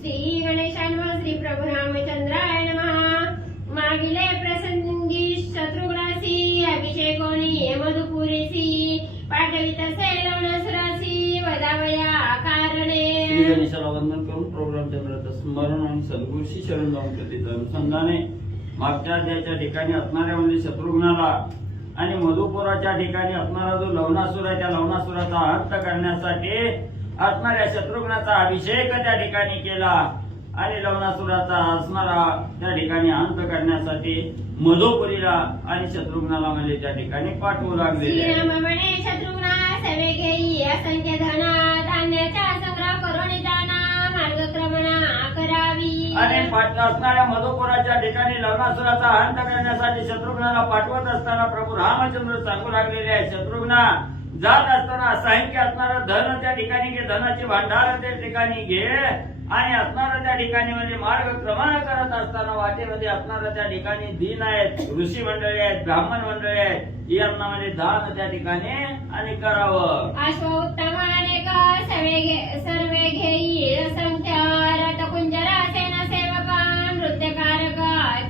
श्री गणेशाय नमः, श्री प्रभु रामचंद्राय नमः। मागिले प्रसंगी शत्रुघ्नासी अभिषेकोनी मधुपुरीसी पाठवित सैलवनासुरासी वदावया कारणे। श्री गणेशाला वंदन करून प्रोग्राम चंद्राचं स्मरण आणि सद्गुरूशी शरण जाऊन प्रतिचा अनुसंधाने मागच्या अध्यायाच्या ठिकाणी असणाऱ्या म्हणजे शत्रुघ्नाला आणि मधुपुराच्या ठिकाणी असणारा जो लवणासुर आहे त्या लवणासुराचा अंत करण्यासाठी असणाऱ्या शत्रुघ्नाचा अभिषेक त्या ठिकाणी केला आणि लवणासुराचा असणारा त्या ठिकाणी अंत करण्यासाठी मधुपुरीला आणि शत्रुघ्नाला म्हणजे त्या ठिकाणी पाठवू लागले। श्रीराम म्हणे शत्रुघ्ना सेवे घेई असंख्य धना धान्याचा संग्रह करून जाना मार्गक्रमणा करावी। आणि असणाऱ्या मधुपुराच्या ठिकाणी लवणासुराचा अंत करण्यासाठी शत्रुघ्नाला पाठवत असताना प्रभू रामचंद्र सांगू लागलेले आहे, शत्रुघ्ना जात असताना असंख्य असणारं धन त्या ठिकाणी घे, धनाची भांडार त्या ठिकाणी घे आणि असणारं त्या ठिकाणी म्हणजे मार्गक्रमण करत असताना वाटेमध्ये असणारं त्या ठिकाणी दीन आहेत, ऋषी मंडळी आहेत, ब्राह्मण मंडळी आहेत, यांना म्हणजे दान त्या ठिकाणी आणि करावं। अश्व उत्तम अनेक सर्वे घेई असंख्य रथकुंजरा सेना सेवका नृत्यकारक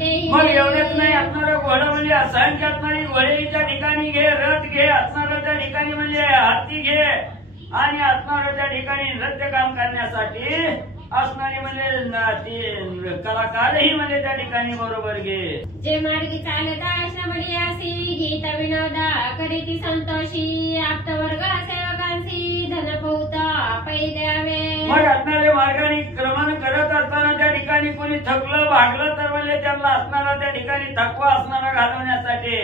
तेही। मग एवढेच नाही, असणारं घोडं म्हणजे असंख्य असणारी घोडेच्या ठिकाणी घे, रथ घे, असणारं त्या ठिकाणी म्हणजे हत्ती घे आणि असणारं त्या ठिकाणी नृत्य काम करण्यासाठी असणारी म्हणजे कलाकारही म्हणजे त्या ठिकाणी बरोबर घे। जे मार्गी चालत आश्रमली असी गीत विनोदा करीती संतोषी आप्त वर्ग सेवकांशी धन पोहता पै द्यावे। मग असणारे मार्गाने क्रमण करत असताना त्या ठिकाणी कोणी थकलं भागलं तर म्हणजे त्यांना असणारा त्या ठिकाणी थकवा असणारा घालवण्यासाठी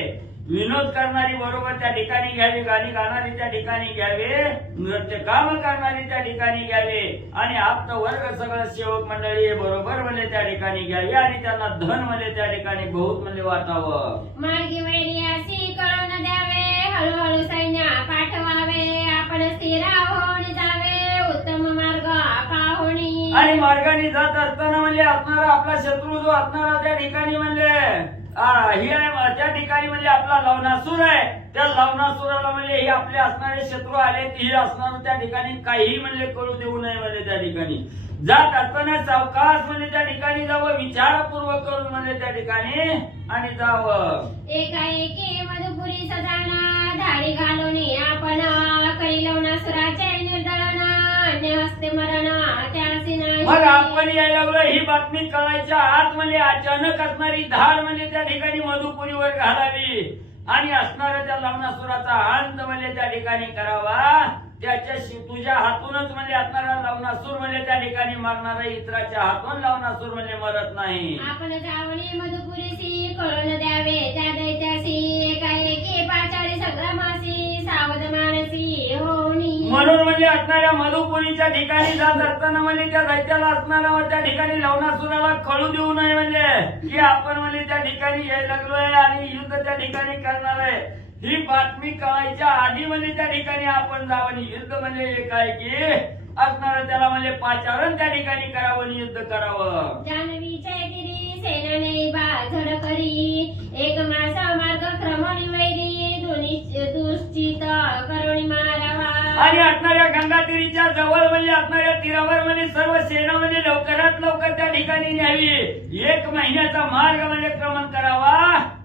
विनोद करणारी बरोबर त्या ठिकाणी घ्यावी, गाणी गाणारी त्या ठिकाणी घ्यावे, नृत्य काम करणारी त्या ठिकाणी घ्यावे आणि आप्त वर्ग सगळं सेवक मंडळी बरोबर म्हणजे त्या ठिकाणी घ्यावी आणि त्यांना धन म्हणजे त्या ठिकाणी बहुत म्हणजे वाटावं। मार्गी वैरी अशी कळून द्यावे हळूहळू सैन्य पाठवावे आपण स्थिर होऊन जावे उत्तम मार्ग पाहुणी। आणि मार्गाने जात असताना म्हणजे असणारा आपला शत्रू जो असणारा त्या ठिकाणी म्हणजे ही आहे त्या ठिकाणी म्हणजे आपला लवणासूर आहे, त्या लवणासुराला म्हणजे हे आपले असणारे शत्रू आले ही असणार त्या ठिकाणी काही म्हणजे करू देऊ नये म्हणजे त्या ठिकाणी जात असताना सावकाश म्हणजे त्या ठिकाणी जावं, विचारपूर्वक करून म्हणजे त्या ठिकाणी आणि जावं। एकाएकी मधुपुरी सजाना धाडी घालून आपण करी लवणासुराचे निर्दळन अन्य हस्ते मरण त्यासी नाही। मग आपण यायला लागलो ही बातमी कळायच्या आत म्हणजे अचानक असणारी धाड म्हणजे त्या ठिकाणी मधुपुरीवर घालावी आणि असणाऱ्या त्या लवणासुराचा अंत म्हणजे त्या ठिकाणी करावा। त्याच्याशी तुझ्या हातूनच म्हणजे असणारा लवणासूर म्हणजे त्या ठिकाणी मरणारा इतराच्या हातून लवणासूर म्हणजे मरत नाही। आपण जावणी मधुपुरीसी कळून द्यावे त्या दैत्यासी एकाएकी पाचारी संग्रामासी सावध मानसी होणी। म्हणून म्हणजे असणाऱ्या मधुपुरीच्या ठिकाणी जात असताना म्हणजे त्या दैत्याला असणारा त्या ठिकाणी लवणासुराला कळू देऊ नये म्हणजे की आपण म्हणजे त्या ठिकाणी यायला लागलोय आणि युद्ध त्या ठिकाणी करणार आहे ही बातमी कळायच्या आधी म्हणजे त्या ठिकाणी आपण जावं युद्ध म्हणजे काय की असणार त्याला म्हणजे पाचारण त्या ठिकाणी करावं आणि युद्ध करावं। जान्हवीच्या गिरी सेनाने बाझड करी एक मासा मार्ग क्रमणी वैरी दोन्ही दुश्चित करुणी मारावा। आणि असणाऱ्या गंगातीरीच्या जवळ म्हणजे असणाऱ्या तीरावर म्हणजे सर्व सेना म्हणजे लवकरात लवकर त्या ठिकाणी न्यावी, 1 महिन्याचा मार्ग म्हणजे क्रमण करावा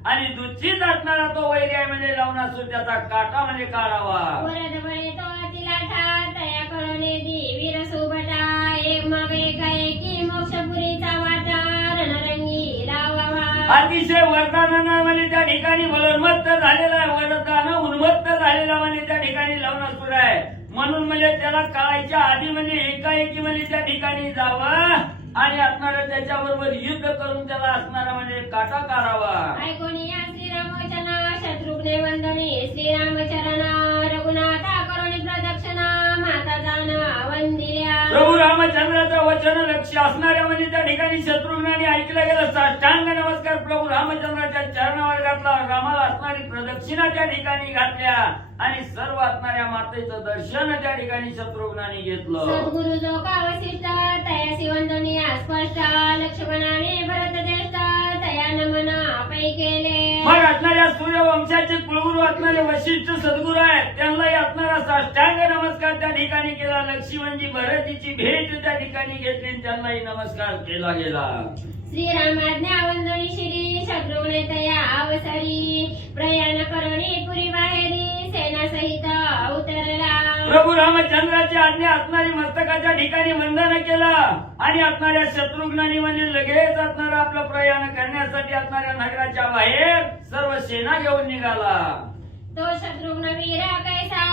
आणि दुःखीत असणारा तो वैरी आहे म्हणजे लवणासूर त्याचा काटा म्हणजे काढावा। वरद म्हणे तो तिलाठा तया कळणे वीर सुभटा एक मग एकाएकी मोक्षपुरीचा वाटा रणरंगी लावावा। अतिशय वरदानानं म्हणजे त्या ठिकाणी बलोन्मत्त झालेला आहे, वरदानं उन्मत्त झालेला म्हणजे त्या ठिकाणी लवणासूर आहे म्हणून म्हणजे त्याला कळायच्या आधी म्हणजे एकाएकी म्हणजे त्या ठिकाणी जावं आणि असणारा त्याच्याबरोबर युद्ध करून त्याला असणारा म्हणजे काटा काढावा। ऐकून या श्रीरामवचना शत्रुघ्ने वंदने श्रीरामचरणा रघुनाथा करुणी प्रदक्षिणा माता जाना वंदिल्या। प्रभू रामचंद्राचं वचन लक्ष असणाऱ्या म्हणजे त्या ठिकाणी शत्रुघ्नाने ऐकलं गेलं साष्टांग नमस्कार प्रभू रामचंद्राच्या चरणावर घातला, रामाला असणारी प्रदक्षिणा त्या ठिकाणी घातल्या आणि सर्व असणाऱ्या मातेचं दर्शन त्या ठिकाणी शत्रुघ्नाने घेतलं। सद्गुरु जो का वसिष्ठ तयासी वंदनीय स्पष्ट लक्ष्मणाने भरत ज्येष्ठ तया नमना पै केले। मग असणाऱ्या सूर्यवंशाचे कुलगुरू असणारे वशिष्ठ सद्गुरू आहेत त्यांनाही असणारा साष्टांग नमस्कार त्या ठिकाणी केला. लक्ष्मणजी भरतीची भेट त्या ठिकाणी घेतली त्यांनाही नमस्कार केला गेला. श्रीरामाज्ञा वंदनी श्री शत्रुघ्न तया अवसरी प्रयाण करणे पुरी बाहेरी सेना सहित उतरला. प्रभू रामचंद्राची आज्ञा असणारी मस्तकाच्या ठिकाणी वंदन केलं आणि असणाऱ्या शत्रुघ्नानी म्हणजे लगेच असणारं आपलं प्रयाण करण्यासाठी असणाऱ्या नगराच्या बाहेर सर्व सेना घेऊन निघाला. तो शत्रुघ्न वीर कैसा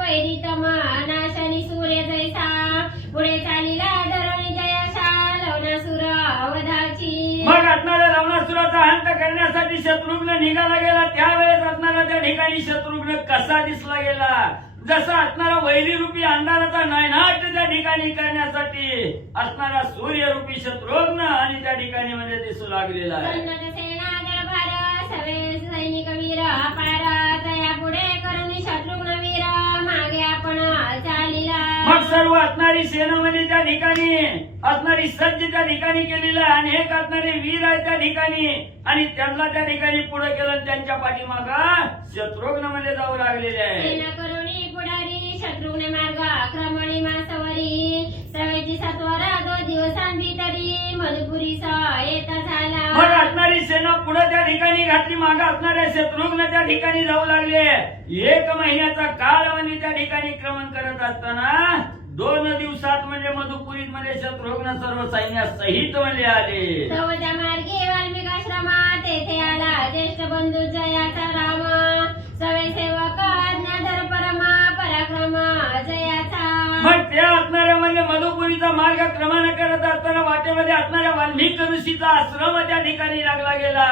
वैरितम नाशनी सूर्य जैसा पुढे चालिला धरणी जयाशा लवणासुर अवधाची. मग असणाऱ्या लवणासुराचा अंत करण्यासाठी शत्रुघ्न निघाला गेला. त्यावेळेस असणारा त्या ठिकाणी शत्रुघ्न कसा दिसला गेला, जसा असणारा वैरी रूपी अंधाराचा नायनाट त्या ठिकाणी करण्यासाठी असणारा सूर्यरूपी शत्रुघ्न आणि त्या ठिकाणी म्हणजे दिसू लागलेला आहे. सन्नत सेना दळभार सवे सैनिक वीर अपार तया पुढे करून शत्रुघ्न वीर मागे आपण चालिला. मग सर्व असणारी सेना म्हणजे त्या ठिकाणी असणारी सज्ज त्या ठिकाणी केलेलं आहे. अनेक असणारे वीर आहेत त्या ठिकाणी आणि त्यांना त्या ठिकाणी पुढे केलं. त्यांच्या पाठीमागा शत्रुघ्न म्हणजे जाऊ लागलेले आहे. सेना करुणी पुढारी शत्रुघ्न मार्ग क्रमणी मासवरी सवेची सत्वर 2 दिवसांभितरी मधुपुरीचा येता झाला. मग असणारी सेना पुढे त्या ठिकाणी घातली. मागे असणारे शत्रुघ्न त्या ठिकाणी जाऊ लागले. 1 महिन्याचा काळ म्हणजे त्या ठिकाणी क्रमण करत असताना 2 दिवसात म्हणजे मधुपुरीत मध्ये शत्रुघ्न सर्व सैन्यासहित म्हणजे आले. त्या मार्गे वाल्मिक आश्रमात तेथे आला ज्येष्ठ बंधू जयाचा राम सवे सेवक ज्ञाधर परमा पराक्रम जयाचा. मग त्या असणाऱ्या म्हणजे मधुपुरीचा मार्ग क्रमण करत असताना वाटेमध्ये असणाऱ्या वाल्मिक ऋषीचा आश्रम त्या ठिकाणी लागला गेला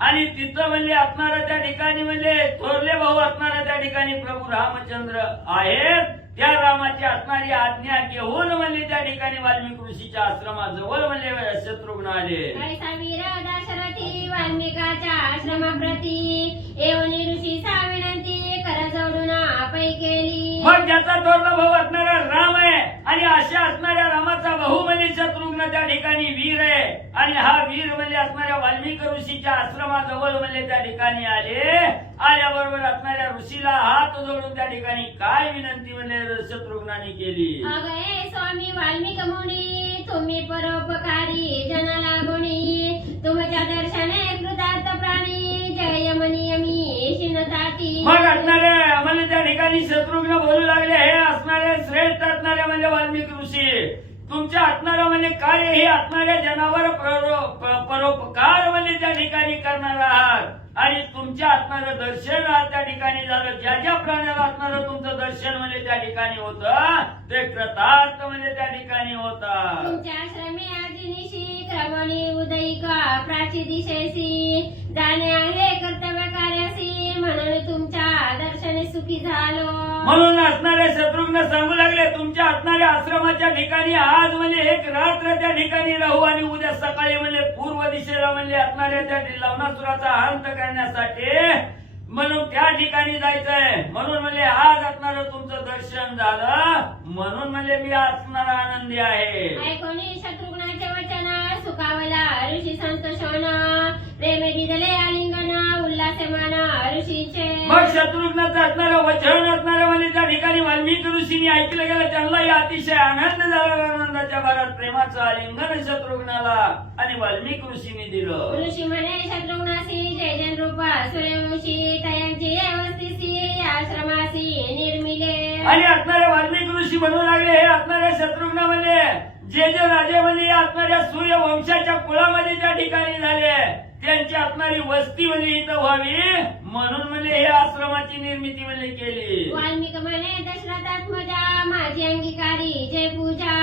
आणि तिथं म्हणजे असणारा त्या ठिकाणी म्हणजे थोरले भाऊ असणारा त्या ठिकाणी प्रभू रामचंद्र आहेत. त्या रामाची असणारी आज्ञा घेऊन म्हणजे त्या ठिकाणी वाल्मिक ऋषीच्या आश्रमाजवळ म्हणजे शत्रुघ्न आले. कैसा वीर दाशरथी वाल्मिकाच्या आश्रमाप्रती येऊन ऋषीचा विनंती कर जोडून पै केली. मग ज्याचा थोरला भाऊ असणारा राम आहे आणि अशा असणाऱ्या रामाचा भाऊ म्हणजे शत्रुघ्न त्या ठिकाणी वीर आहे आणि हा वीर म्हणजे असणाऱ्या वाल्मिक ऋषीच्या आश्रमाजवळ म्हणजे त्या ठिकाणी आल्याबरोबर असणाऱ्या ऋषीला हात जोडून त्या ठिकाणी काय विनंती म्हणजे शत्रुघ्नाने केली. अगये स्वामी वाल्मिक मुनी तुम्ही परोपकारी जनाला गुणी तुमच्या दर्शने कृतार्थ प्राणी जय मनी मी शिनताती. मग असणाऱ्या म्हणजे त्या ठिकाणी शत्रुघ्न बोलू लागले हे असणारे श्रेष्ठ असणारे म्हणजे वाल्मिक ऋषी तुमच्या असणारा म्हणजे कार्य हे असणाऱ्या जनावर परोपकार म्हणजे त्या ठिकाणी करणार आहात आणि तुमच्या असणारं दर्शन त्या ठिकाणी झालं. ज्या ज्या प्राण्याला असणारं तुमचं दर्शन म्हणजे त्या ठिकाणी होतं ते कृतार्थ म्हणजे त्या ठिकाणी होता. तुमच्या आश्रमी आदिनिशी क्रमणी उदयिका प्राची दिशेसी जाणे आहे कर्तव्य कार्यासी म्हणून तुमच्या दर्शने सुखी झालो. म्हणून असणारे शत्रुघ्न सांगू लागले तुमच्या असणाऱ्या आश्रमाच्या ठिकाणी आज म्हणजे 1 रात्र त्या ठिकाणी राहू आणि उद्या सकाळी म्हणजे पूर्व दिशेला म्हणजे असणाऱ्या त्या लवणासुराचा अंत करण्यासाठी म्हणून त्या ठिकाणी जायचंय. म्हणून म्हणजे आज असणारं तुमचं दर्शन झालं म्हणून म्हणजे मी असणारा आनंदी आहे. ऐकोनी शत्रुघ्नाचे वचन सुखावला ऋषी संतोषण प्रेमे दिदले आलिंगन उल्हासे मन ऋषीचे. मग शत्रुघ्नाचं असणारं वचन असणारं म्हणजे त्या ठिकाणी वाल्मिक ऋषींनी ऐकलं गेलं. त्यांनाही अतिशय आनंद झाला. आनंदाच्या भरात प्रेमाचं आलिंगन शत्रुघ्नाला आणि वाल्मिक ऋषींनी दिलं. ऋषी म्हणे शत्रुघ्नासी जय जन रूप सूर्यवंशी तयांची अवस्थिसी आश्रमासी निर्मिले. आणि असणारे वाल्मिक ऋषी म्हणू लागले हे असणाऱ्या शत्रुघ्न म्हणजे जे राजे म्हणजे असणाऱ्या सूर्यवंशाच्या कुळामध्ये त्या ठिकाणी झाले त्यांची असणारी वस्ती म्हणजे इथं व्हावी म्हणून म्हणजे हे आश्रमाची निर्मिती म्हणजे केली. वाल्मिक म्हणे दशरथात्मजा माझी अंगीकारी जय पूजा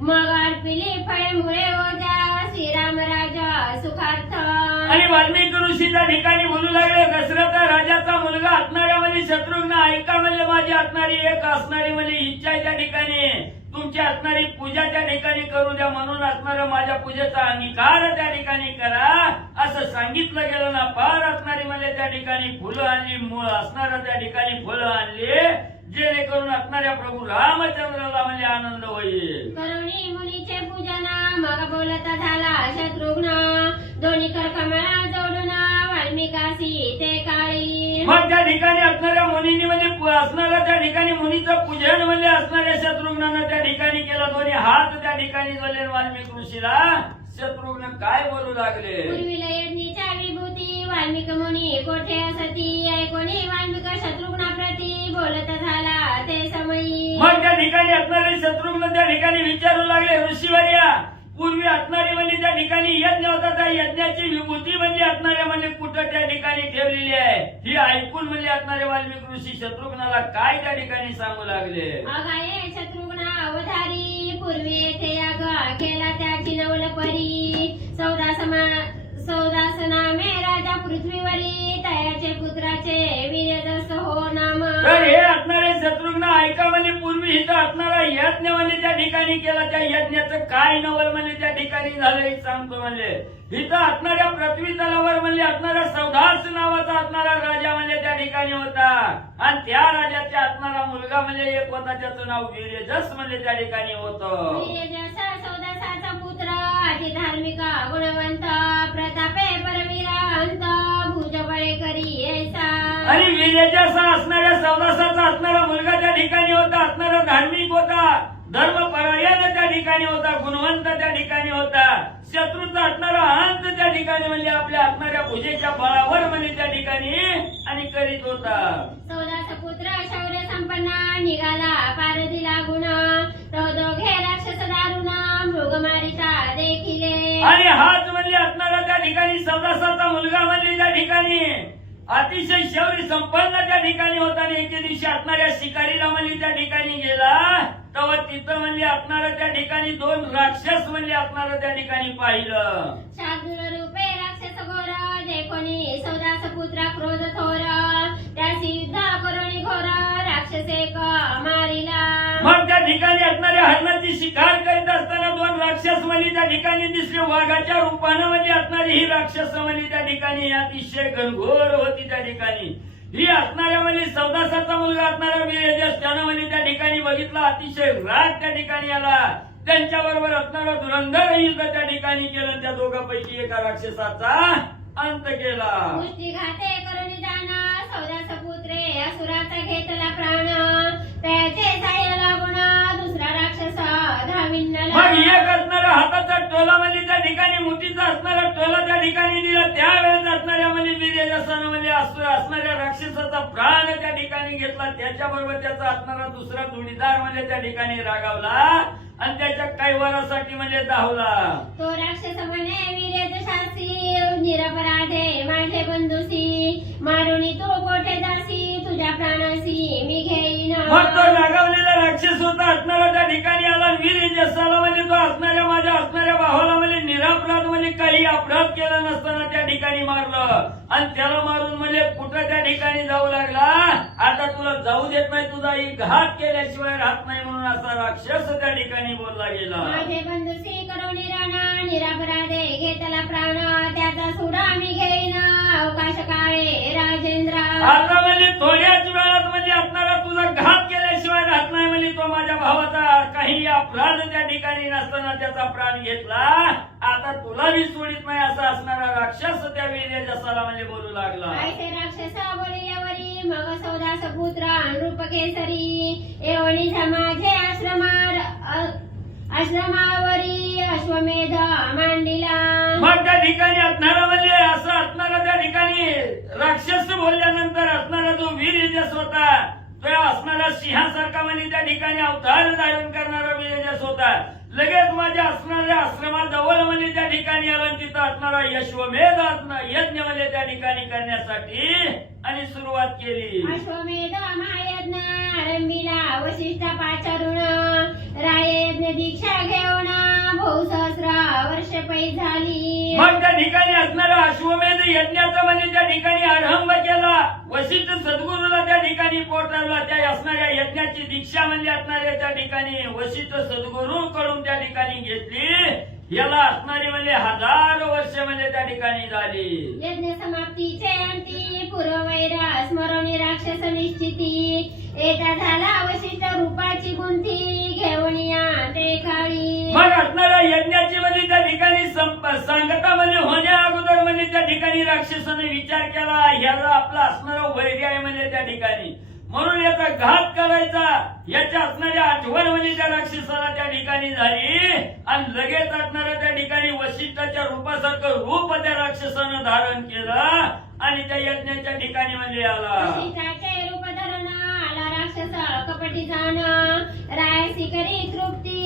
मग अर्पिली फळे मुळे ओजा श्रीराम राजा सुखार्थ. आणि वाल्मिक ऋषी त्या ठिकाणी बोलू लागले दशरथ राजाचा मुलगा असणाऱ्या म्हणजे शत्रुघ्न ऐका म्हणजे माझी असणारी एक असणारी म्हणजे इच्छा त्या ठिकाणी तुमची असणारी पूजा त्या ठिकाणी करू द्या म्हणून असणारं माझ्या पूजेचा अंगीकार त्या ठिकाणी करा असं सांगितलं गेलं ना. फार असणारी म्हणजे त्या ठिकाणी फुलं आणली असणारं त्या ठिकाणी फुलं आणली जेणेकरून असणाऱ्या प्रभू रामचंद्राला म्हणजे आनंद होईल. करुणी मुनीचे पूजन मग बोलता झाला शत्रुघ्न दोन्ही कर कमळा जोडून वाल्मिकासी ते काळी. मग त्या ठिकाणी असणाऱ्या मुनींनी म्हणजे असणाऱ्या त्या ठिकाणी मुनीचं पूजन म्हणजे असणाऱ्या शत्रुघ्नानं त्या ठिकाणी केलं. दोन्ही हात त्या ठिकाणी जोडले. वाल्मिक ऋषीला शत्रुघ्न काय बोलू लागले. पूर्वीला यज्ञीच्या विभूती वाल्मिक मुनी कोठे असती. ऐकोनी वाल्मिक शत्रुघ्नाप्रती बोलत झाला ते समयी. मग त्या ठिकाणी असणारे शत्रुघ्न त्या ठिकाणी विचारू लागले, ऋषीवर्या पूर्वी असणारी म्हणजे त्या ठिकाणी यज्ञ होता, त्या यज्ञाची विभूती म्हणजे असणाऱ्या म्हणजे कुठं त्या ठिकाणी ठेवलेली आहे. ही ऐकून म्हणजे असणारे वाल्मिक ऋषी शत्रुघ्नाला काय त्या ठिकाणी सांगू लागले. अगाये शत्रुघ्न अवधारी पूर्वी येथे याग केला त्याची नवल परी. सौदासनामे राजा पृथ्वीवरी तयाचे पुत्राचे वीर्यदस हो नाम. तर हे असणारे शत्रुघ्न ऐका म्हणजे पूर्वी इथं असणारा यज्ञ म्हणजे त्या ठिकाणी केला. त्या यज्ञाचं काय नवल म्हणजे त्या ठिकाणी झालं हे सांगतो. म्हणजे इथं असणाऱ्या पृथ्वी तलावर म्हणजे असणारा सौदास नावाचा असणारा राजा म्हणजे त्या ठिकाणी होता. आणि त्या राजाचा असणारा मुलगा म्हणजे एक होता, त्याचं नाव वीर्यजस म्हणजे त्या ठिकाणी होतं. वीर्यजस सौदासाचा पुत्र अति धार्मिक गुणवंत प्रतापे परवीरांत भुजबळे करी ऐसा. आणि वीर्यजस असणाऱ्या सौदासाचा असणारा मुलगा त्या ठिकाणी होता, असणारा धार्मिक होता, धर्मपरायण त्या ठिकाणी होता, गुणवंत त्या ठिकाणी होता. शत्रूचा असणारा अंत त्या ठिकाणी म्हणजे आपल्या असणाऱ्या भुजेच्या बळावर म्हणजे त्या ठिकाणी आणि करीत होता. सौदास पुत्र शौर्य संपन्न निघाला पारधीला गुण. तो दोघे राक्षस दारुण मृग मारिता देखिले. आणि हाच म्हणजे असणारा त्या ठिकाणी सौदासाचा मुलगा म्हणजे त्या ठिकाणी अतिशय शौर्य संपन्न त्या ठिकाणी होता. आणि एके दिवशी असणाऱ्या शिकारीला म्हणजे त्या ठिकाणी गेला तेव्हा तिथं म्हणजे असणारा त्या ठिकाणी दोन राक्षस म्हणजे असणारा त्या ठिकाणी पाहिलं. शार्दूल रूपे राक्षस घोर जे कोणी सौदास पुत्रा क्रोध थोर. त्यासी युद्ध करुणी घोर राक्षस एक मारिला. मग त्या ठिकाणी असणाऱ्या हरणाची शिकार करीत असताना दोन राक्षस म्हणजे त्या ठिकाणी दिसले. वाघाच्या रूपानं म्हणजे असणारी ही राक्षस म्हणजे त्या ठिकाणी अतिशय घनघोर होती. त्या ठिकाणी ही असणाऱ्या म्हणजे सौदासाचा मुलगा असणारा वीर्यजस त्यानं म्हणजे त्या ठिकाणी बघितला. अतिशय राग त्या ठिकाणी आला. त्यांच्याबरोबर असणारा धुरंधर युद्ध त्या ठिकाणी केलं. त्या दोघांपैकी एका राक्षसाचा अंत केला. मुष्टिघाते करुणी जाण सौदास पुत्रे असुराचा घेतला प्राण. त्याचे साह्य लागून दुसरा राक्षस धाविन्नला. मग एक असणारा हाताचा टोला म्हणजे त्या ठिकाणी मुठीचा असणारा टोला त्या ठिकाणी दिला. त्यावेळेस असणाऱ्या म्हणजे वीर्यजसानं म्हणजे असणाऱ्या राक्षसाचा प्राण त्या ठिकाणी घेतला. त्याच्याबरोबर त्याचा असणारा दुसरा जोडीदार म्हणजे त्या ठिकाणी रागावला आणि त्याच्या कैवारासाठी म्हणजे धावला. तो राक्षस म्हणे वीर्यजशासी निरपराधे माझे बंधुसी. मारुनी तो कोठे जासी तुझ्या प्राणासी मी घेईन. मग तो रागावलेला राक्षस होता असणारा त्या ठिकाणी आला. वीर्यजसाला म्हणजे तो असणाऱ्या माझ्या असणाऱ्या भावाला म्हणजे निरपराध म्हणजे काही अपराध केला नसताना त्या ठिकाणी मारलं. आणि त्याला मारून म्हणजे कुठं त्या ठिकाणी जाऊ लागला. आता तुला जाऊ देत नाही, तुझा ही घात केल्याशिवाय राहत नाही म्हणून असा राक्षस त्या ठिकाणी बोलला गेला. माझे बंधुसी करुणी राणा निरपराधे घेतला प्राण. त्याचा सुडा मी घेईन अवकाश काळे राजेंद्र. आता म्हणजे थोड्याच वेळात म्हणजे असणारा तुझा घात केल्याशिवाय राहत नाही म्हणजे तो माझ्या भावाचा काही अपराध त्या ठिकाणी नसताना त्याचा प्राण घेतला. आता तुला मी सोडित नाही असा असणारा राक्षस त्या वीर्यजसाला म्हणजे बोलू लागला. ऐसे राक्षस बोलिल्यावरी मग सौदास पुत्र नृप केसरी. एवढी माझे आश्रमावरी अश्वमेध मांडिला. मग त्या ठिकाणी असणारा म्हणजे असं असणारा त्या ठिकाणी राक्षस बोलल्यानंतर असणारा जो वीर्यजस होता तो असणारा सिंहासारखा म्हणजे त्या ठिकाणी अवतार धारण करणारा वीर्यजस होता. लगेच माझ्या असणाऱ्या आश्रमाजवळ म्हणजे त्या ठिकाणी आला. तिथं असणारा यश्वमेध यज्ञ म्हणजे त्या ठिकाणी करण्यासाठी आणि सुरुवात केली. अश्वमेध महायज्ञ आरंभीला वशिष्ठ पाचारुण. रायज्ञ दीक्षा घेऊन बहु सहस्र वर्ष पै झाली. मग त्या ठिकाणी असणारा अश्वमेध यज्ञाचा म्हणजे त्या ठिकाणी आरंभ केला. वशिष्ठ सद्गुरूला त्या ठिकाणी पोटावला. त्या असणाऱ्या यज्ञाची दीक्षा म्हणजे असणाऱ्या त्या ठिकाणी वशिष्ठ सद्गुरू कडून त्या ठिकाणी घेतली. याला असणारी म्हणजे हजारो वर्ष म्हणजे त्या ठिकाणी झाली. यज्ञ समाप्तीचे अंती पूर्ववैर स्मरणी राक्षस निश्चिती. एका झाला वशिष्ठ रूपाची गुंथी घेऊन या ते काळी. मग असणाऱ्या यज्ञाची म्हणजे त्या ठिकाणी सांगता म्हणजे होण्या अगोदर म्हणजे त्या ठिकाणी राक्षस राक्षसाने विचार केला ह्याला आपला असणारा वैरी आहे म्हणजे त्या ठिकाणी, म्हणून याचा घात करायचा, याच्या असणाऱ्या आठवण म्हणजे त्या राक्षसाला त्या ठिकाणी झाली आणि लगेच असणाऱ्या त्या ठिकाणी वशिष्ठाच्या रूपासारखं रूप त्या राक्षसानं धारण केलं आणि त्या यज्ञाच्या ठिकाणी म्हणजे आला. वशिष्ठाचे रूप धरून आला राक्षस कपटी जाण, रायसी करी तृप्ती,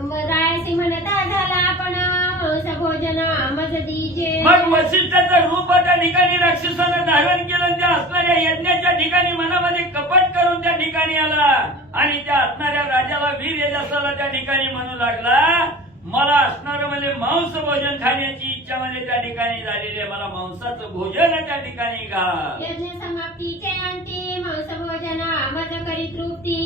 रायसी म्हणता झाला आपण मांस भोजन मज दीजे. मग वशिष्ठाचं रूप त्या ठिकाणी राक्षसानं धारण केलं, त्या असणाऱ्या यज्ञाच्या ठिकाणी मनामध्ये कपट करून त्या ठिकाणी आला आणि त्या असणाऱ्या राजाला वीर यशस्वाला त्या ठिकाणी म्हणू लागला मला असणारं म्हणजे मांस भोजन खाण्याची इच्छा म्हणजे त्या ठिकाणी झालेली आहे, मला मांसाचं भोजन त्या ठिकाणी घाल. यज्ञ समाप्तीचे अंती मांस भोजन मज करी तृप्ती,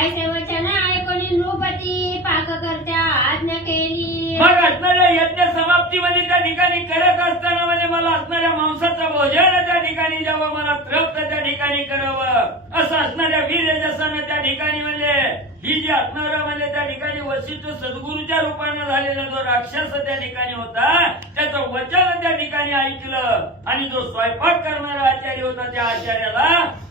ऐसे वचन ऐकून नृपती पाक करत्या आज्ञा केली. मग असणाऱ्या यज्ञ समाप्तीमध्ये त्या ठिकाणी करत असताना म्हणजे मला असणाऱ्या मांसाचं भोजन त्या ठिकाणी द्यावं, मला तृप्त त्या ठिकाणी करावं असं असणाऱ्या वीर यशस्वानं त्या ठिकाणी म्हणजे ही जी असणारं म्हणजे त्या ठिकाणी वशिष्ठ सद्गुरूच्या रूपानं झालेला जो राक्षस त्या ठिकाणी होता त्याचं वचन त्या ठिकाणी ऐकलं आणि जो स्वयंपाक करणारा आचार्य होता त्या आचार्याला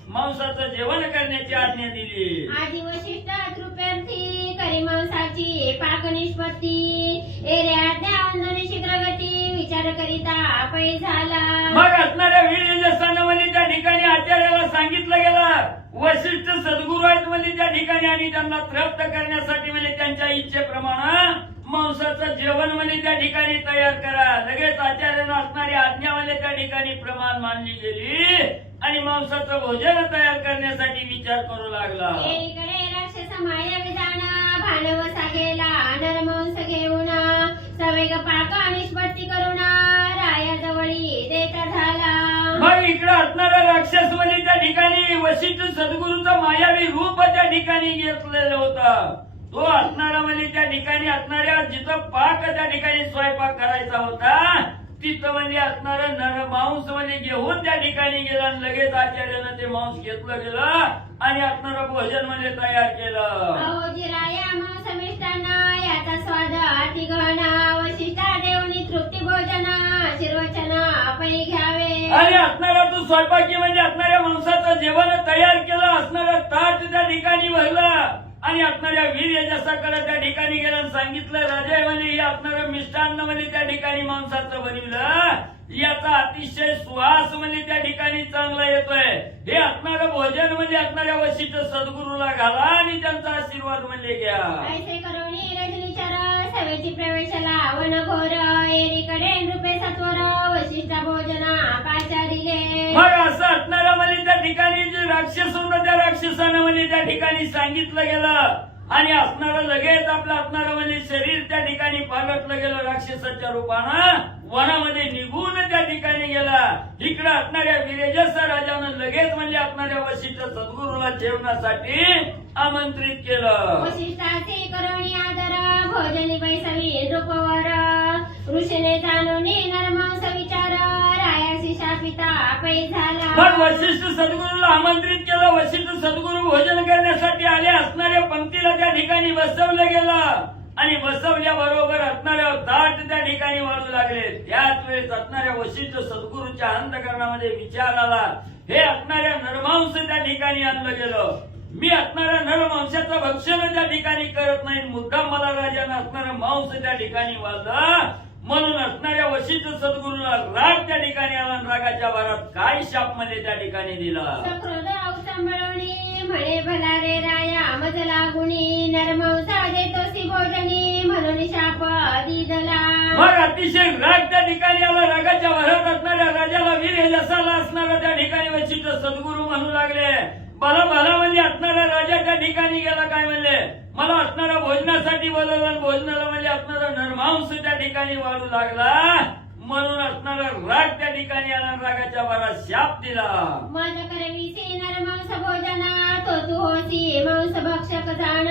मांसाचं जेवण करण्याची आज्ञा दिली. आधी वशिष्ठ कृपेर्थी करी मांसाची पाक निष्पत्ती, एरे आज्ञा अंजनी शीघ्र गती विचार करिता पै झाला. मग असणाऱ्या वीर यशस्वानं म्हणजे त्या ठिकाणी आचार्याला सांगितलं गेलं वशिष्ठ सद्गुरू आहेत म्हणजे त्या ठिकाणी आणि त्यांना तृप्त करण्यासाठी म्हणजे त्यांच्या इच्छेप्रमाणे मांसाचं जेवण म्हणजे त्या ठिकाणी तयार करा. लगेच आचार्यानं असणारी आज्ञा म्हणजे त्या ठिकाणी प्रमाण मानली गेली आणि मांसाचं भोजन तयार करण्यासाठी विचार करू लागला. एकीकडे राक्षस माया विधान भानवसा गेला नरमांस घेऊन, सवेग पाक निष्पत्ती करून रायाजवळी देता झाला. मग इकडे असणारा राक्षस म्हणजे त्या ठिकाणी वशिष्ठ सद्गुरूचं मायावी रूप त्या ठिकाणी घेतलेलं होतं. तो असणारा म्हणजे त्या ठिकाणी असणाऱ्या जिथं पाक त्या ठिकाणी स्वयंपाक करायचा होता तिथं म्हणजे असणारं नर मांस म्हणजे घेऊन त्या ठिकाणी गेला आणि लगेच आचार्यानं ते मांस घेतलं गेलं आणि असणारं भोजन म्हणजे तयार केलं. अहोजी राया मांस मिष्टान्न याचा स्वाद अति गहना, वशिष्ठा देवनी तृप्ती भोजन शिरवचन पै घ्यावे. आणि असणारा तो स्वयंपाकी म्हणजे असणाऱ्या मांसाचं जेवण तयार केलं, असणारं ताट त्या ठिकाणी भरलं आणि असणाऱ्या वीर यशस्वाकडे त्या ठिकाणी गेलं आणि सांगितलं राजा म्हणजे हे असणारं मिष्टान्न म्हणजे त्या ठिकाणी मांसाचं बनविलं, याचा अतिशय सुवास म्हणजे त्या ठिकाणी चांगला येतोय, हे असणारं भोजन म्हणजे असणाऱ्या वशिष्ठ सद्गुरूला घाला आणि त्यांचा आशीर्वाद म्हणजे घ्या. ऐसे करोनी रजनीचर सवेची प्रवेशला वन घोर, एरीकडे नृपे सत्वर वशिष्ठ भोजन पाचारिले. मग असं असणारं म्हणजे त्या ठिकाणी जे राक्षस होतं त्या राक्षसानं म्हणजे त्या ठिकाणी सांगितलं गेलं आणि असणारं लगेच आपलं असणारं म्हणजे शरीर त्या ठिकाणी पालटलं गेलं राक्षसाच्या रूपानं वनामध्ये निघून त्या ठिकाणी गेला. इकडे असणाऱ्या वीरजस राजानं लगेच म्हणजे असणाऱ्या वशिष्ठ सद्गुरूला जेवणासाठी आमंत्रित केलं. वशिष्ठाचे करोनी आदर भोजनी बैसवी नृपवर, ऋषीने जाणून नरमांस विचार रायाशी शापिता पै झाला. पण वशिष्ठ सद्गुरूला आमंत्रित केलं. वशिष्ठ सद्गुरू भोजन करण्यासाठी आले. असणाऱ्या पंक्तीला त्या ठिकाणी बसवलं गेलं आणि बसवल्याबरोबर असणाऱ्या ताट त्या ठिकाणी वाढू लागले. त्याच वेळेस असणाऱ्या वशिष्ठ सद्गुरूच्या अंतःकरणामध्ये विचार आला, हे असणाऱ्या नरमांस त्या ठिकाणी आणलं गेलं, मी असणाऱ्या नरमांसाचं भक्षण त्या ठिकाणी करत नाही, मुद्दाम मला राजानं असणारं मांस त्या ठिकाणी वाढलं, म्हणून असणाऱ्या वशिष्ठ सद्गुरूला राग त्या ठिकाणी आला. रागाच्या भरात काय शाप मध्ये त्या ठिकाणी दिला. सक्रोध सांभाळवणी म्हणे भला रे राया मज लागुणी, नरमांसा देतोसी भोजनी म्हणून शाप दिदला. मग अतिशय राग त्या ठिकाणी आला. रागाच्या भरात असणाऱ्या राजाला वीर यशाला असणारा त्या ठिकाणी वशिष्ठ सद्गुरू म्हणू लागले, भला भला म्हणजे असणारा राजा त्या ठिकाणी गेला काय म्हणले, मला असणारा भोजनासाठी बोलवलं आणि भोजनाला म्हणजे असणारा नरमांस त्या ठिकाणी वाढू लागला, म्हणून असणारा राग त्या ठिकाणी आला. रागाच्या भरात शाप दिला. माझ करवीसी नरमांस भोजन तो तू होसी मांस भक्षक जाण,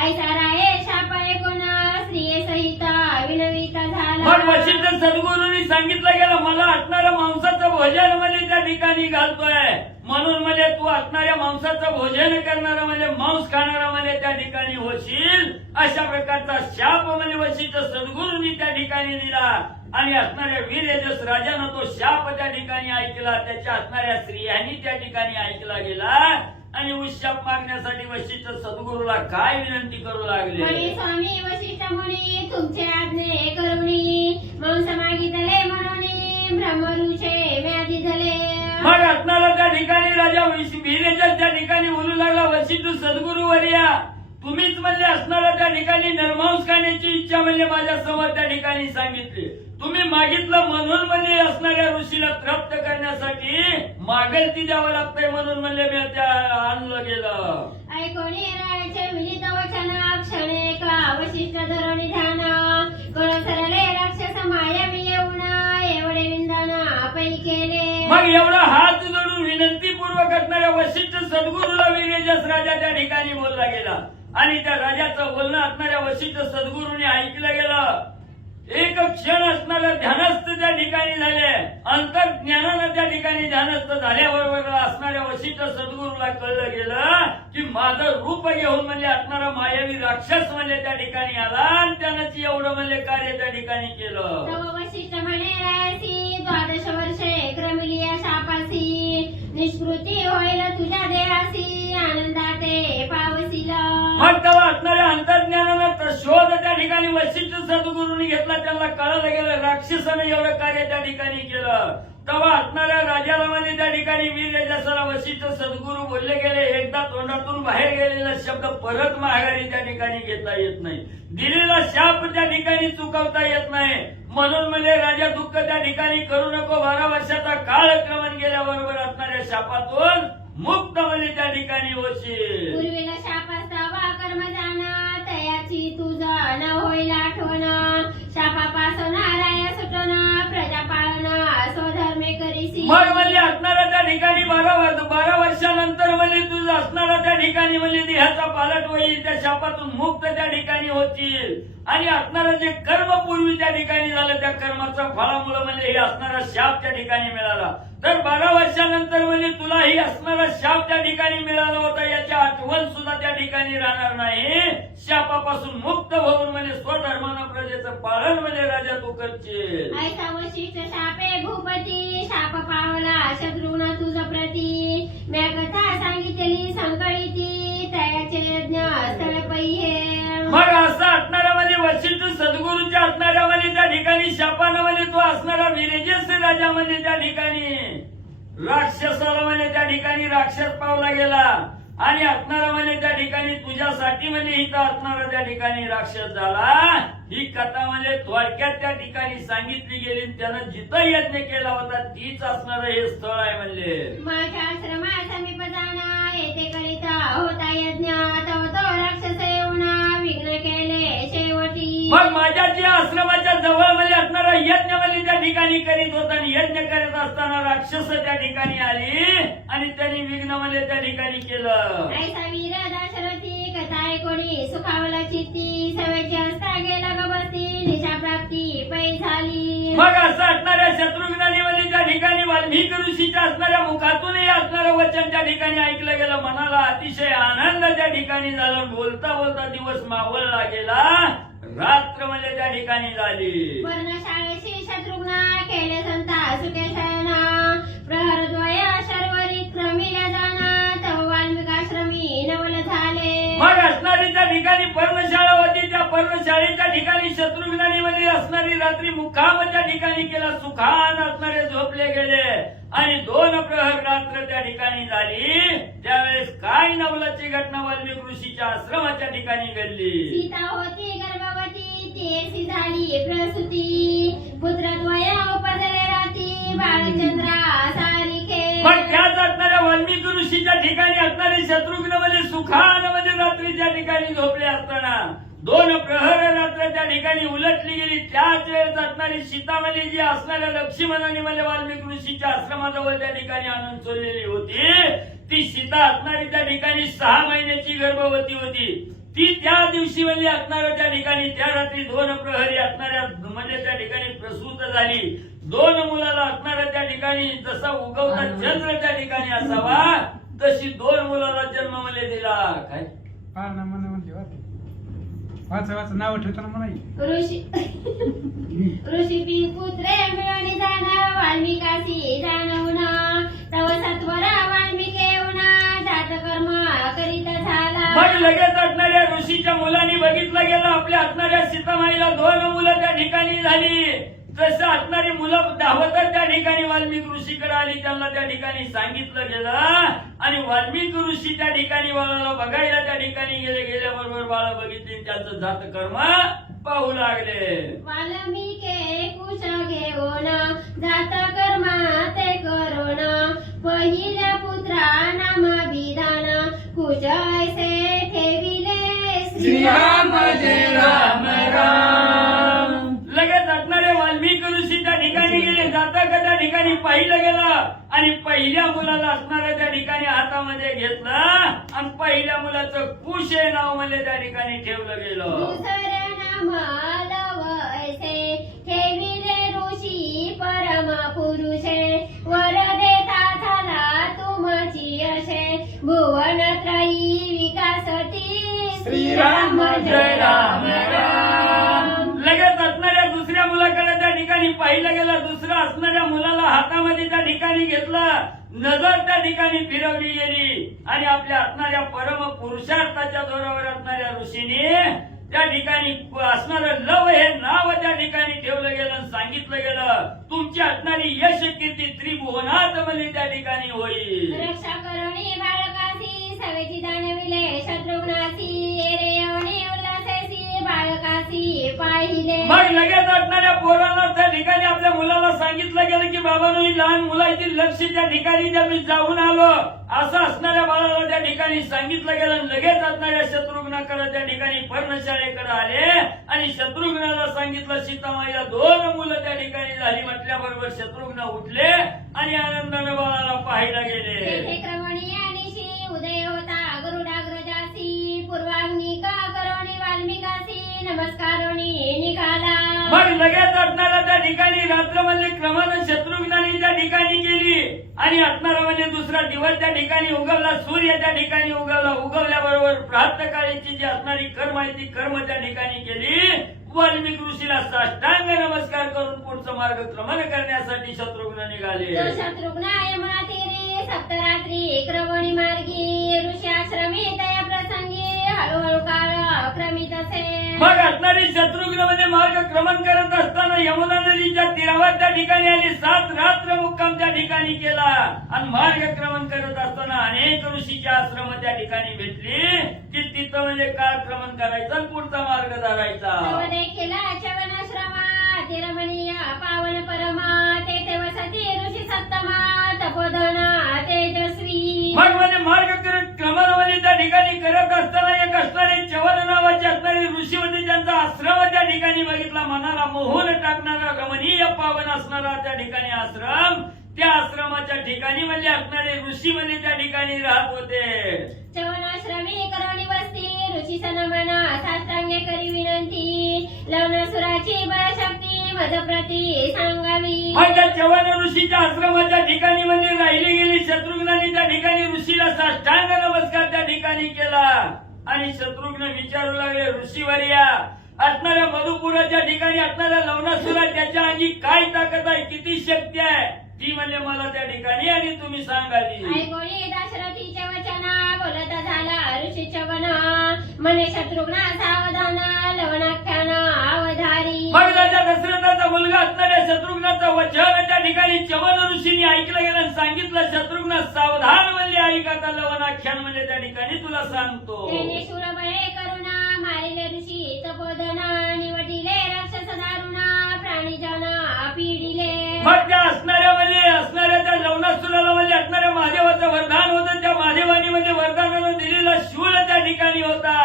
ऐसा राये शाप ऐकून स्त्रिये सहित विनवित झाला. पण वशिष्ठ सद्गुरूंनी सांगितलं गेलं, मला असणारं मांसाचं भोजन म्हणजे त्या ठिकाणी घालतोय म्हणून म्हणजे तू असणाऱ्या मांसाचं भोजन करणारा म्हणजे मांस खाणारा म्हणजे त्या ठिकाणी होशील, अशा प्रकारचा शाप म्हणजे वशिष्ठ सद्गुरूंनी त्या ठिकाणी दिला. आणि असणाऱ्या वीर यजस राजानं तो शाप त्या ठिकाणी ऐकला, त्याच्या असणाऱ्या स्त्रियांनी त्या ठिकाणी ऐकला गेला. आणि उशाप मागण्यासाठी वशिष्ठ सद्गुरूला काय विनंती करू लागले? म्हणे स्वामी वशिष्ठ मुनी तुमचे आज्ञे करुणी मांस मागितले म्हणून ब्रह्मऋषे व्याधी झाले. मग असणारा त्या ठिकाणी राजा वीरयजस त्या ठिकाणी बोलू लागला, वशिष्ठ सद्गुरू वर्या तुम्हीच म्हणजे असणारा त्या ठिकाणी नरमांस खाण्याची इच्छा म्हणजे माझ्या समोर त्या ठिकाणी सांगितली. तुम्ही मागितलं म्हणून म्हणजे असणाऱ्या ऋषीला तृप्त करण्यासाठी मागेल ती द्यावं लागतंय म्हणून म्हणजे मी त्या आणलं गेलं. ऐकोनी रायाचे विलित वचन क्षणे का वशिष्ठ धरोणी ध्यान कळसरले राक्षस मायावी येऊन एवढे विंदान पै केले. मग एवढा हात जोडून विनंती पूर्वक असणाऱ्या वशिष्ठ सद्गुरूला वीरयजस राजा त्या ठिकाणी बोलला गेला. आणि त्या राजाचं बोलणं असणाऱ्या वशिष्ठ सद्गुरूने ऐकलं गेलं. एक क्षण असणारं ध्यानस्थ त्या ठिकाणी झाले. अंतर्ज्ञानानं त्या ठिकाणी ध्यानस्थ झाल्याबरोबर असणाऱ्या वशिष्ठ सद्गुरूला कळलं गेलं की माझं रूप घेऊन म्हणजे असणारा मायावी राक्षस म्हणजे त्या ठिकाणी आला आणि त्यानं एवढं म्हणजे कार्य त्या ठिकाणी केलं. तव वशिष्ठ म्हणे रायसी 12 वर्षे क्रमिली या शापासी निष्कृती होईल तुझ्या देहासी आनंदाते पावसील. मग तेव्हा असणाऱ्या अंतर्ज्ञानानं शोध त्या ठिकाणी वशिष्ठ सद्गुरूंनी घेतला. त्यांना कळलं गेलं राक्षसाने एवढं कार्य त्या ठिकाणी केलं. तेव्हा असणाऱ्या राजाला म्हणजे त्या ठिकाणी वीरयजसाला वशिष्ठ सद्गुरू बोलले गेले, एकदा तोंडातून बाहेर गेलेला शब्द परत माघारी त्या ठिकाणी घेता येत नाही. दिलेला शाप त्या ठिकाणी चुकवता येत नाही. म्हणून म्हणजे राजा दुःख त्या ठिकाणी करू नको. 12 वर्षाचा कालक्रमण गेल्याबरोबर असणाऱ्या शापातून मुक्त म्हणजे त्या ठिकाणी होशील. पूर्वीला शाप असावा कर्म जाणा तयाची तुझं न होईल आठवण शापापासून राया सुटण प्रजा पाळण स्वधर्मे करीसी. मग म्हणजे असणारा त्या ठिकाणी 12 वर्षानंतर म्हणजे तुझं असणारा त्या ठिकाणी म्हणजे देहाचा पालट होईल. त्या शापातून मुक्त त्या ठिकाणी होतील. आणि असणारं जे कर्म पूर्वी त्या ठिकाणी झालं त्या कर्माच्या फळामुळे म्हणजे हे असणारा शाप त्या ठिकाणी मिळाला. तर 12 वर्षानंतर म्हणजे तुलाही असणारा शाप त्या ठिकाणी मिळाला होता याची आठवण सुद्धा त्या ठिकाणी राहणार नाही. शापापासून मुक्त होऊन म्हणजे स्वधर्मानं प्रजेचं पालन म्हणजे राजा तू करशील. ऐसा वशिष्ठ शापे भूपती शाप पावला शत्रुघ्न तुझ प्रती म्या कथा सांगितली संकळीती तयाचे यज्ञ स्थळ पै. मग असं असणारा म्हणजे वशिष्ठ सद्गुरूच्या असणाऱ्या म्हणजे त्या ठिकाणी शापानं म्हणजे तो असणारा वीरयजस राजा म्हणजे त्या ठिकाणी राक्षसाला म्हणजे त्या ठिकाणी राक्षस पावला गेला. आणि असणारा म्हणजे त्या ठिकाणी तुझ्यासाठी म्हणजे इथं असणारा त्या ठिकाणी राक्षस झाला. ही कथा म्हणजे थोडक्यात त्या ठिकाणी सांगितली गेली. त्यानं जिथं यज्ञ केला होता तीच असणारं हे स्थळ आहे म्हणले. माझ्या आश्रमा समीप जाणा येथे करीता होता यज्ञ तव तो राक्षस येऊन विघ्न केले शेवटी. मग माझ्या जे आश्रमाच्या जवळ म्हणजे असणारा यज्ञ म्हणजे त्या ठिकाणी करीत होता. आणि यज्ञ करत असताना राक्षस त्या ठिकाणी आली आणि त्यांनी विघ्न म्हणजे त्या ठिकाणी केलं. ऐसा वीर दाशरथी कथा कोणी सुखावला चित्ती सवयची असता गेला गबसती निशा प्राप्ती पै झाली. मग असं असणाऱ्या शत्रुघ्नाने म्हणजे त्या ठिकाणी वाल्मिकी ऋषीच्या असणाऱ्या मुखातूनही असणारं वचन त्या ठिकाणी ऐकलं गेलं. मनाला अतिशय आनंद त्या ठिकाणी झाला. बोलता बोलता दिवस मावळला गेला. रात्र म्हणजे त्या ठिकाणी झाली. वर्णशाळेशी शत्रुघ्न केले संता सुखे शयना प्रहरद्वय शर्वरी क्रमिल्या जाना तव वाल्मिकाश्रमी नवल झाले. मग असणारी त्या ठिकाणी पर्णशाळा होती. त्या पर्णशाळेच्या ठिकाणी शत्रुघ्नाने मध्ये असणारी रात्री मुक्काम त्या ठिकाणी केला. सुखान असणारे झोपले गेले. आणि 2 प्रहर रात्र त्या ठिकाणी झाली. त्यावेळेस काय नवलाची घटना वाल्मिक ऋषीच्या आश्रमाच्या ठिकाणी घडली. सीता होती गर्भवती तेसी झाली प्रसूती पुत्रद्वय उपजले राती बाळचंद्रा सारिखे. मग त्याच असणाऱ्या वाल्मिक ऋषीच्या ठिकाणी असणारे शत्रुघ्न मध्ये सुखान मध्ये रात्री त्या ठिकाणी झोपले असताना 2 प्रहर रात्र त्या ठिकाणी उलटली गेली. त्याच वेळेस असणारी सीता म्हणजे जी असणाऱ्या लक्ष्मणाने म्हणजे वाल्मिक ऋषीच्या आश्रमाजवळ त्या ठिकाणी आणून सोडलेली होती. ती सीता असणारी त्या ठिकाणी 6 महिन्याची गर्भवती होती. ती त्या दिवशी म्हणजे असणाऱ्या त्या ठिकाणी त्या रात्री 2 प्रहरी असणाऱ्या म्हणजे त्या ठिकाणी प्रसूत झाली. 2 मुलाला असणाऱ्या त्या ठिकाणी जसा उगवता चंद्र त्या ठिकाणी असावा तशी 2 मुलाला जन्म म्हणजे दिला. काय वाच नाव ठेवताना म्हणा ऋषी पुत्रे मिळून जाण वाल्मिकासी जाणवून तव सत्वरा वाल्मिके जात कर्म करीत झाला. मग लगेच असणाऱ्या ऋषीच्या मुलांनी बघितलं गेलं आपल्या असणाऱ्या सीतामाईला 2 मुलं त्या ठिकाणी झाली. तसं असणारी मुलं धावतच त्या ठिकाणी वाल्मिक ऋषीकडे आली. त्यांना त्या ठिकाणी सांगितलं गेलं आणि वाल्मिक ऋषी त्या ठिकाणी बाळाला बघायला त्या ठिकाणी गेल्याबरोबर बाळा बघितली त्यांचं जात कर्म पाहू लागले. वाल्मिके कुश घेऊन जात कर्म ते करून पहिल्या पुत्रा नामाभिधान कुश ऐसे ठेविले श्रीराम जय राम राम. लगेच असणारे वाल्मिक ऋषी त्या ठिकाणी गेले. जाता का त्या ठिकाणी पाहिलं गेलं आणि पहिल्या मुलाला असणाऱ्या त्या ठिकाणी हातामध्ये घेतलं आणि पहिल्या मुलाचं कुश हे नाव म्हणजे त्या ठिकाणी ठेवलं गेलं. दुसऱ्या नाम लवैसे ठेविले ऋषी परम पुरुषे वर देता झाला तुमची असे भुवन त्रयी विकासती श्रीराम जय राम राम. लगेच असणाऱ्या दुसऱ्या मुलाकडे त्या ठिकाणी पाहिलं गेलं. दुसऱ्या असणाऱ्या मुलाला हातामध्ये त्या ठिकाणी घेतलं. नजर त्या ठिकाणी फिरवली गेली आणि आपल्या असणाऱ्या परम पुरुषार्थाच्या जोरावर असणाऱ्या ऋषीने त्या ठिकाणी असणारं लव हे नाव त्या ठिकाणी ठेवलं गेलं आणि सांगितलं गेलं तुमची असणारी यश कीर्ती त्रिभुवनात मध्ये त्या ठिकाणी होईल. रक्षा करुणी बाळकासी सवेची जाणविले शत्रुघ्नासी रेवणी उल्हासेसी बाळकासी पाहिले. मग लगेच असणाऱ्या पोरांना त्या ठिकाणी आपल्या मुलाला सांगितलं गेलं की बाबांनो ही लहान मुलाची लक्ष त्या ठिकाणी ज्या मी जाऊन आलो असं असणाऱ्या बाळाला त्या ठिकाणी सांगितलं गेलं. लगेच असणाऱ्या शत्रुघ्नाकडे त्या ठिकाणी पर्णशाळेकडे आले आणि शत्रुघ्नाला सांगितलं सीतामाईला 2 मुलं त्या ठिकाणी झाली म्हटल्याबरोबर शत्रुघ्न उठले आणि आनंदाने बाळाला पाहायला गेले. तेथे क्रमणीयानिशी उदय होता गरुडाग्रजासी पूर्वाग्नी का करोणी वाल्मिकासी नमस्कारोणी निघाला. मग लगेच असणारा त्या ठिकाणी रात्र म्हणजे क्रमानं शत्रुघ्नाने त्या ठिकाणी केली आणि असणारा म्हणजे दुसरा दिवस त्या ठिकाणी उगवला. सूर्य त्या ठिकाणी उगवला. उगवल्याबरोबर प्रातःकाळीची जी असणारी कर्म आहे ती कर्म त्या ठिकाणी केली. वाल्मिक ऋषीला साष्टांग नमस्कार करून पुढचं मार्गक्रमण करण्यासाठी शत्रुघ्न निघाले. तो शत्रुघ्न यमुना तीरे सप्तरात्री क्रमणी मार्गी ऋषी आश्रमी त्या प्रसंगी हळूहळू काळ क्रमित असे. मग असणारी शत्रुघ्न म्हणजे मार्गक्रमण करत असताना यमुना नदीच्या तीरावर त्या ठिकाणी आली. 7 रात्र मुक्काम त्या ठिकाणी केला आणि मार्गक्रमण करत असताना अनेक ऋषीचे आश्रम त्या ठिकाणी भेटली की तिथं म्हणजे कालक्रमण करायचं आणि पुढचा मार्ग धरायचा. केला चवनाश्रमा तिरमणीय पावन परमा तेथे वसती ऋषी सत्तमा तपोधना तेजस्वी. मग म्हणजे मार्गक्रमण त्या ठिकाणी करत असताना एक असणारे चवन नावाचे असणारे ऋषी होते. त्यांचा आश्रम त्या ठिकाणी बघितला. मनाला मोहन टाकणारा रमणीय पावन असणारा त्या ठिकाणी आश्रम. त्या आश्रमाच्या ठिकाणी म्हणजे असणारे ऋषी म्हणजे त्या ठिकाणी राहत होते. चवनाश्रमी करोणी वस्ती ऋषी सनमना साष्टांगे करी विनंती लवनसुराची बळशक्ती मजप्रती सांगावी. मग त्या चवन ऋषीच्या आश्रमाच्या ठिकाणी म्हणजे राहिली गेली. शत्रुघ्नाने त्या ठिकाणी ऋषीला साष्टांग नमस्कार त्या ठिकाणी केला आणि शत्रुघ्न विचारू लागले ऋषीवर्या असणाऱ्या मधुपुराच्या ठिकाणी असणाऱ्या लवणासुरा त्याच्या अंगी काय ताकद आहे किती शक्ती आहे ती म्हणजे मला त्या ठिकाणी आणि तुम्ही सांगावी. ऐकोणी दाशरथीचे वचना बोलत झाला ऋषी चवन म्हणे शत्रुघ्ना सावधान लवणाख्यान अवधारी. मग राजा दशरथाचा मुलगा असणाऱ्या शत्रुघ्नाचं वचन त्या ठिकाणी चवन ऋषीने ऐकलं गेलं आणि सांगितलं शत्रुघ्न सावधान म्हणजे ऐका लवणाख्यान म्हणजे त्या ठिकाणी तुला सांगतो. त्याने शूरबळे करुणा मारिले ऋषी तपोधना निवडिले राक्षस दारुणा प्राणीजन पिडिले. मग त्या असणाऱ्या त्या लवणासुराला म्हणजे असणाऱ्या महादेवाचं वरदान होतं. त्या महादेवानी म्हणजे वरदानानं दिलेला शूळ त्या ठिकाणी होता.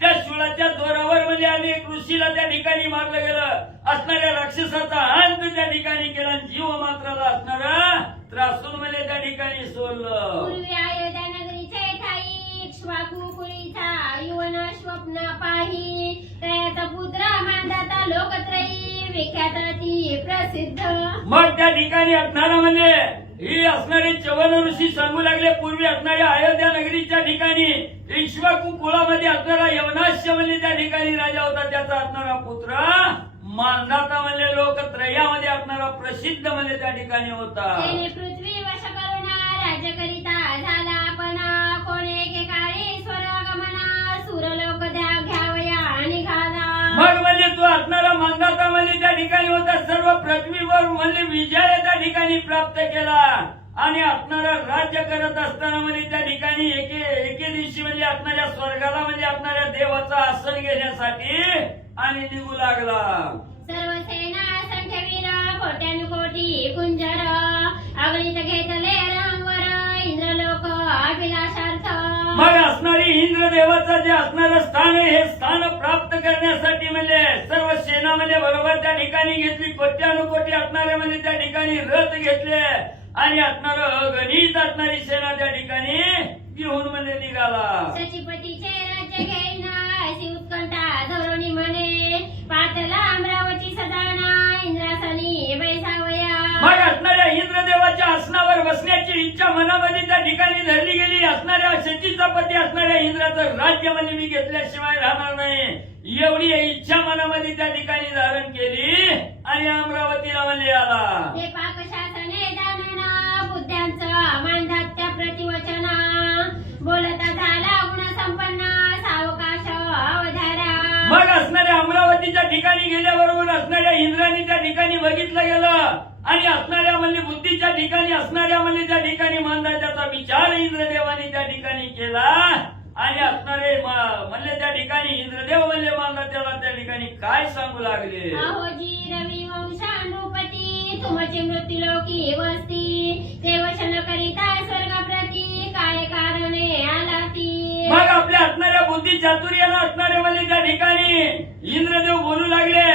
त्या शूळाच्या जोरावर म्हणजे अनेक ऋषीला त्या ठिकाणी मारलं गेलं. असणाऱ्या राक्षसाचा अंत त्या ठिकाणी केला. जीव मात्राला असणारा त्रासून म्हणजे त्या ठिकाणी सोडलं. पूर्वी अयोध्या नगरीचे ठाई इक्ष्वाकुकुळीचा युवन स्वप्न पाही तयाचा पुत्र मांदाता लोकत्रयी विख्यात ती प्रसिद्ध. मग त्या ठिकाणी असणारा म्हणजे ही असणारे चवन ऋषी सांगू लागले पूर्वी असणाऱ्या अयोध्या नगरीच्या ठिकाणी इक्ष्वाकू कुळामध्ये असणारा यवनाश्य म्हणजे त्या ठिकाणी राजा होता. त्याचा असणारा पुत्र मांधाता म्हणजे लोकत्रयामध्ये असणारा प्रसिद्ध म्हणजे त्या ठिकाणी होता. त्याने पृथ्वी वश करून राज्य करिता झाला पण कोण एकेकाळी स्वर्गमना सुरलोक द्या घ्यावया निघाला. मग म्हणजे तो असणारा मांधाता म्हणजे त्या ठिकाणी होता. सर्व पृथ्वीवर म्हणजे विजय त्या ठिकाणी प्राप्त केला आणि असणारा राज्य करत असताना म्हणजे त्या ठिकाणी एके दिवशी म्हणजे असणाऱ्या स्वर्गाला म्हणजे असणाऱ्या देवाचा आसन घेण्यासाठी आणि निघू लागला. सर्व सेना संख्यवीर कोट्यानुकोटी कुंजर अगणित घेतले रंगवर इंद्रलोक अभिलाषार्थ. मग असणारी इंद्रदेवाचं जे असणारं स्थान आहे हे स्थान प्राप्त करण्यासाठी म्हणजे सर्व सेना म्हणजे बरोबर त्या ठिकाणी घेतली. कोट्यानुकोटी असणारे म्हणजे त्या ठिकाणी रथ घेतले आणि असणारं अगणित असणारी सेना त्या ठिकाणी घेऊन म्हणजे निघाला. सचिपतीचे राज्य घेईन अशी उत्कंठा धोरणी म्हणे पातला अमरावती सदाना इंद्रासनी बैसावया. मग असणाऱ्या इंद्रदेवाच्या आसनावर बसण्याची इच्छा मनामध्ये त्या ठिकाणी धरली गेली. असणाऱ्या शचीचा पती असणाऱ्या इंद्राचं राज्य म्हणजे मी घेतल्याशिवाय राहणार नाही एवढी इच्छा मनामध्ये त्या ठिकाणी धारण केली आणि अमरावतीला म्हणजे आला. ते पाकशासने जाणून बुद्ध्यांचं मांदात्या प्रतिवचना बोलता झाला गुणसंपन्न सावकाश अवधारा. मग असणाऱ्या अमरावतीच्या ठिकाणी गेल्याबरोबर असणाऱ्या इंद्राने त्या ठिकाणी बघितलं गेलं आणि असणाऱ्या म्हणजे बुद्धीच्या ठिकाणी असणाऱ्या म्हणजे त्या ठिकाणी मांदात्याचा विचार इंद्रदेवाने त्या ठिकाणी केला आणि असणारे म्हणले त्या ठिकाणी इंद्रदेव म्हणजे मांदात्याला त्या ठिकाणी काय सांगू लागले. अहोजी रवी वंशानुपती तुमची मृत्यूलोकी वस्ती ते वचन करिता स्वर्गप्रती काय कारणे आला ती. मग आपल्या असणाऱ्या बुद्धी चातुर्यानं असणारे म्हणजे त्या ठिकाणी इंद्रदेव बोलू लागले.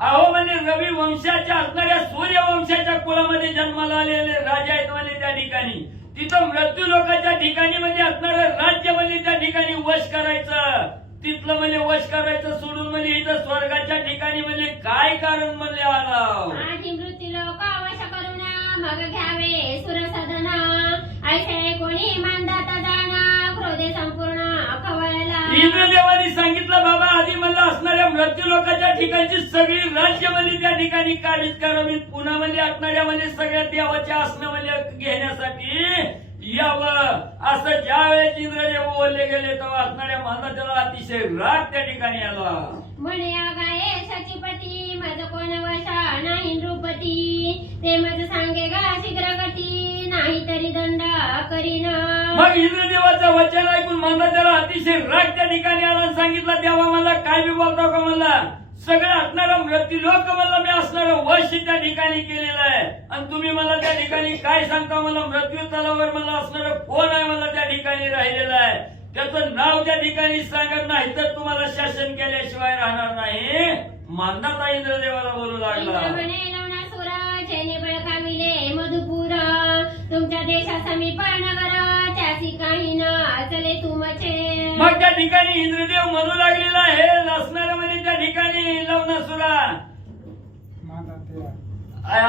अहो म्हणजे रवी वंशाच्या असणाऱ्या सूर्यवंशाच्या कुळामध्ये जन्माला आलेले राजा आहेत म्हणजे त्या ठिकाणी तिथं मृत्यू लोकांच्या ठिकाणी म्हणजे असणारं राज्य म्हणजे त्या ठिकाणी वश करायचं. तिथलं म्हणजे वश करायचं सोडून म्हणजे इथं स्वर्गाच्या ठिकाणी म्हणजे काय कारण म्हणजे आलं. आधी मृत्यूलोक वश करून मग घ्यावे सुरसदना ऐसे कोणी मानदाता जाणा क्रोधे संपूर्ण खवळला. इंद्रदेवाने सांगितलं बाबा आधी मला असणाऱ्या मृत्यू लोकांच्या ठिकाणची सगळी राज्य म्हणजे त्या ठिकाणी काढीत करावीत. पुन्हा म्हणजे असणाऱ्या म्हणजे सगळ्या देवाच्या आसनं म्हणजे घेण्यासाठी यावं असं ज्या वेळेस इंद्रदेव बोलले गेले तेव्हा असणाऱ्या मानदात्याला अतिशय राग त्या ठिकाणी आला. म्हणे गाये सचिपती मज कोण वशा नाही नृपती ते मज सांगे गा शीघ्र गती नाही तरी दंड करीन. मग इंद्रदेवाचं वचन ऐकून मानदात्याला अतिशय राग त्या ठिकाणी आला आणि सांगितलं देवा मला काय बी बोलतो का मला सगळं असणारं मृत्यू लोक मला मी असणारं वश त्या ठिकाणी केलेलं आहे आणि तुम्ही मला त्या ठिकाणी काय सांगता. मला मृत्यू तलावर मला असणारं कोण आहे मला त्या ठिकाणी राहिलेलं आहे त्याचं नाव त्या ठिकाणी सांगत नाही तर तुम्हाला शासन केल्याशिवाय राहणार नाही. मानदाता इंद्रदेवाला बोलू लागला. जेने बळकाविले मधुपूर तुमच्या देशा समीप नगर त्याची काही न चले तुमचे. मग त्या ठिकाणी इंद्रदेव म्हणू लागलेला आहे असणाऱ्या म्हणजे त्या ठिकाणी लवणासुरा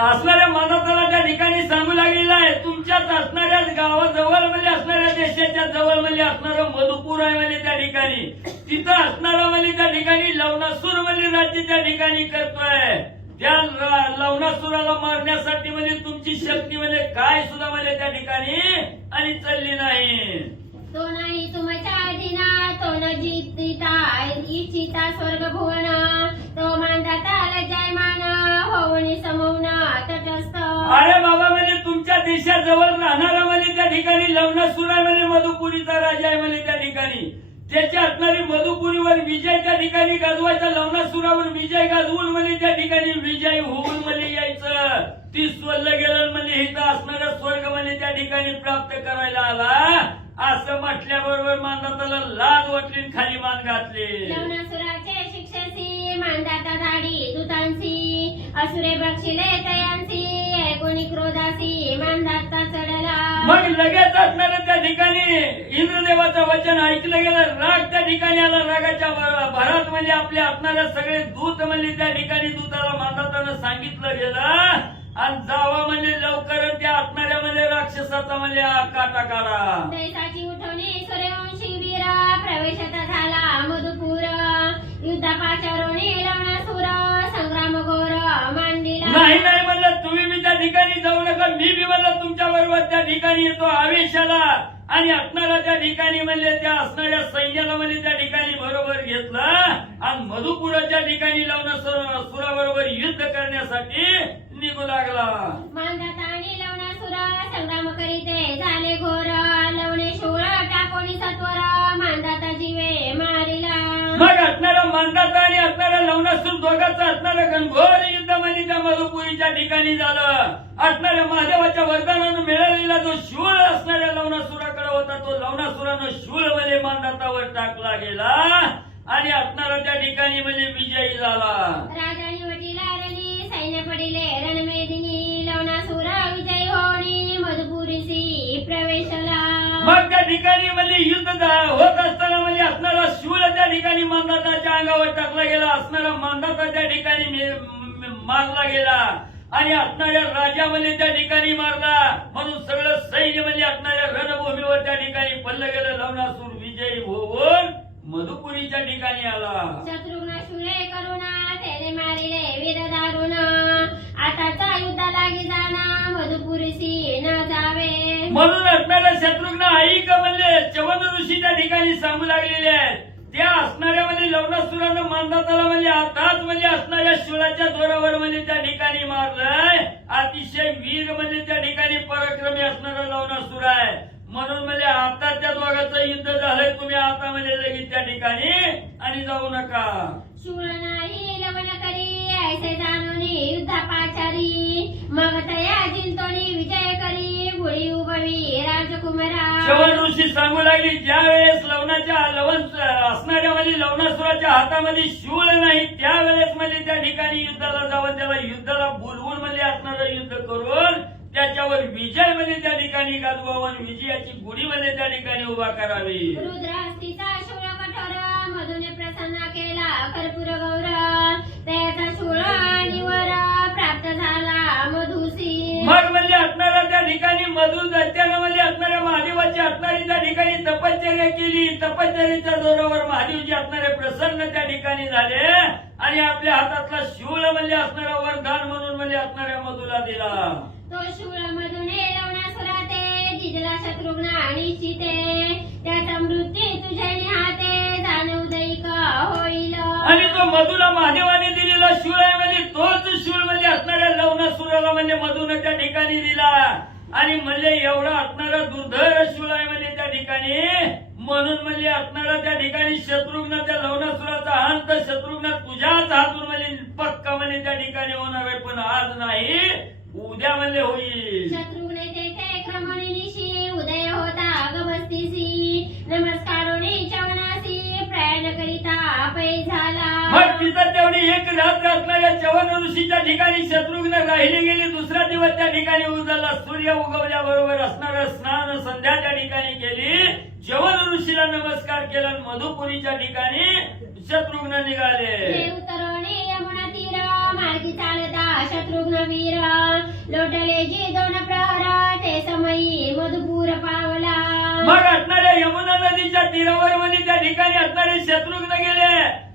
असणाऱ्या मानवताला त्या ठिकाणी सांगू लागलेला आहे तुमच्याच असणाऱ्या गावाजवळ म्हणजे असणाऱ्या देशाच्या जवळ म्हणजे असणारं मधुपूर आहे म्हणजे त्या ठिकाणी तिथं असणारा म्हणजे त्या ठिकाणी लवणासूर म्हणजे राज्य त्या ठिकाणी करतोय. त्या लवणासुराला मारण्यासाठी म्हणजे तुमची शक्ती म्हणजे काय सुद्धा म्हणजे त्या ठिकाणी आणि चालली नाही. तो नाही तुमच्या अधीना तो न जितिता इच्छिता स्वर्ग भुवन तो मानदाता लज्जायमान होऊन समवून तटस्थ. अरे बाबा म्हणजे तुमच्या देशाजवळ राहणारा म्हणजे त्या ठिकाणी लवणासूर आहे म्हणजे मधुपुरीचा राजा आहे म्हणजे त्या ठिकाणी त्याच्या असणारी मधुपुरीवर विजय त्या ठिकाणी गाजवायचा. लवणासुरावर विजय गाजवून म्हणजे त्या ठिकाणी विजय होऊन म्हणजे यायचं. ती स्वल्ल गेलं म्हणजे इथं असणारा स्वर्ग म्हणजे त्या ठिकाणी प्राप्त करायला आला असं म्हटल्याबरोबर मानदाताला लाज वाटली खाली मान घातली. लवणासुराचे शिक्षेसी मानदाता धाडी दूतांसी असुरे बक्षिले तयांसी कोणी क्रोधासी मानदाता चढला. मग लगेच असणारं त्या ठिकाणी इंद्रदेवाचं वचन ऐकलं गेलं. राग त्या ठिकाणी आला. रागाच्या भरात म्हणजे आपले असणारे सगळे दूत म्हणजे त्या ठिकाणी दूताला मातातानं सांगितलं गेलं आणि जावा म्हणजे लवकर त्या असणाऱ्या म्हणजे राक्षसाचा म्हणजे काटा काढा. दैसाची उठवणी सूर्यवंशी वीर प्रवेशाचा झाला मधुपूर युद्धापाचारोणी लवणासूर संग्राम घोर मांडीला. नाही नाही म्हणलं तुम्ही मी त्या ठिकाणी जाऊ नका. मी बी म्हणलं तुमच्या बरोबर त्या ठिकाणी येतो आवेशाला. आणि असणारा त्या ठिकाणी म्हणजे त्या असणाऱ्या सैन्याला म्हणजे त्या ठिकाणी बरोबर घेतलं आणि मधुपुराच्या ठिकाणी लवणासुराबरोबर युद्ध करण्यासाठी निघू लागला. मांदात आणि लवणासूर संग्राम करीते झाले घोर लवणे शोळ टाकोणी सत्वर मांदाता जीवे मारिला. मग असणारा मांदाता आणि असणारा लवणासूर दोघांचं असणारं घनघोर युद्ध म्हणजे त्या मधुपुरीच्या ठिकाणी झालं. असणाऱ्या महादेवाच्या वरदानानं मिळालेला जो शूळ असणाऱ्या लवणासुराकडे होता तो लवणासुरानं शूळ म्हणजे मांदातावर टाकला गेला आणि असणारा त्या ठिकाणी म्हणजे विजयी झाला. राजानी वटीला रणी सैन्य पडिले रणमेदिनी लवणासूर विजयी होणी मधुपुरीसी प्रवेशला. मग त्या ठिकाणी म्हणजे युद्ध होत असताना म्हणजे असणारा शूळ त्या ठिकाणी मांदाताच्या अंगावर टाकला गेला. असणारा मांदाता त्या ठिकाणी मारला गेला आणि असणाऱ्या राजा म्हणजे त्या ठिकाणी मारला. म्हणून सगळं सैन्य म्हणजे असणाऱ्या रणभूमीवर त्या ठिकाणी पडलं गेलं. लवणासूर विजयी होऊन मधुपुरीच्या ठिकाणी आला. शत्रुघ्न शूळे करुणा तेने मारिले वीर दारुण आताचा युद्ध लागी जाना मधुपुरीसी न जावे. म्हणून असणाऱ्या शत्रुघ्न ऐक म्हणजे चवन ऋषी त्या ठिकाणी सांगू लागलेले आहेत. त्या असणाऱ्या म्हणजे लवणासुरानं मांदाताला म्हणजे आताच म्हणजे असणाऱ्या शूळाच्या जोरावर म्हणजे त्या ठिकाणी मारलंय. अतिशय वीर म्हणजे त्या ठिकाणी पराक्रमी असणारा लवणासूर आहे. म्हणून म्हणजे आता त्या दोघांचं युद्ध झालंय. तुम्ही आता म्हणजे लगेच त्या ठिकाणी आणि जाऊ नका. शूळ नाही लवण करी ऐसे जाणोनी युद्धापाचारी मग तया जिंतोनी विजय करी गुळी उभवी राजकुमारा. चवन ऋषी सांगू लागली ज्या वेळेस असणाऱ्या म्हणजे लवणासुराच्या हातामध्ये शूळ नाही त्यावेळेस म्हणजे त्या ठिकाणी युद्धाला जावं. त्याला युद्धाला बोलवून म्हणजे असणारं युद्ध करून त्याच्यावर विजय म्हणजे त्या ठिकाणी गाजवावं आणि विजयाची गुढी म्हणजे त्या ठिकाणी उभा करावी. रुद्रास्तीचा शूळ कठोर मधुने प्रसन्न केला कर्पूर गौर त्याचा शूळ निवर प्राप्त झाला मधुसी. मग म्हणजे असणारा त्या ठिकाणी मधु दैत्यानं म्हणजे असणाऱ्या महादेवाची असणारी त्या ठिकाणी तपश्चर्या केली. तपश्चर्याच्या जोरावर महादेवजी असणारे प्रसन्न त्या ठिकाणी झाले आणि आपल्या हातातला शूळ म्हणजे असणारा वरदान म्हणून म्हणजे असणाऱ्या मधुला दिला. तो शूळ मधुने लवणासुरा ते जिजला शत्रुघ्न निश्चिते त्याचा मृत्यू तुझ्या हाते जाणू दैक होईल. आणि तो मधुला महादेवाने दिलेला शूळ आहे म्हणजे तोच शूळ म्हणजे असणाऱ्या लवणासुराला म्हणजे मधुने त्या ठिकाणी दिला. आणि म्हणजे एवढा असणारा दुर्धर शूळ आहे म्हणजे त्या ठिकाणी. म्हणून म्हणजे असणारा त्या ठिकाणी शत्रुघ्न त्या लवणासुराचा अंत शत्रुघ्न तुझ्याच हातून म्हणजे पक्का म्हणजे त्या ठिकाणी होणार आहे. पण आज नाही उद्या म्हणजे होईल. शत्रुघ्न तेथे क्रमणीनिशी उदय होता गवस्तीसी नमस्कारोनी चवनासी प्रयाण करिता पै झाला. मग तिथं तेवढी एक रात्र असणाऱ्या चवन ऋषीच्या ठिकाणी शत्रुघ्न राहिले गेले. दुसरा दिवस त्या ठिकाणी उजळला. सूर्य उगवल्याबरोबर असणारं स्नान संध्या त्या ठिकाणी केली. चवन ऋषीला नमस्कार केला. मधुपुरीच्या ठिकाणी शत्रुघ्न निघाले. उतरवणे यमुना तीर मार्गी चालता शत्रुघ्न वीर लोटले जी दोन प्रहर ते समयी मधुपूर पावला. मग असणाऱ्या यमुना नदीच्या तीरावर म्हणजे त्या ठिकाणी असणारे शत्रुघ्न गेले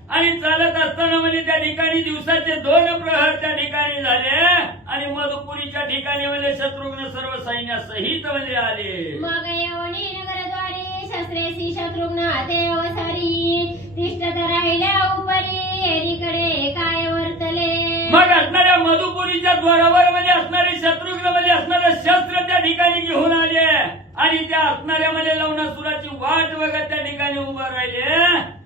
आणि चालत असताना म्हणजे त्या ठिकाणी दिवसाचे 2 प्रहर त्या ठिकाणी झाले आणि मधुपुरीच्या ठिकाणी म्हणजे शत्रुघ्न सर्व सैन्यासहित म्हणजे आले. मग यवनी नगरद्वारी शस्त्रेसी शत्रुघ्न ते अवसरी तिष्ठत राहिल्या उपरी एकीकडे काय वर्तले. मग असणाऱ्या मधुपुरीच्या द्वारावर म्हणजे असणारे शत्रुघ्न म्हणजे असणारे शस्त्र त्या ठिकाणी घेऊन आले आणि त्या असणाऱ्या म्हणजे लवणासुराची वाट बघत त्या ठिकाणी उभा राहिले.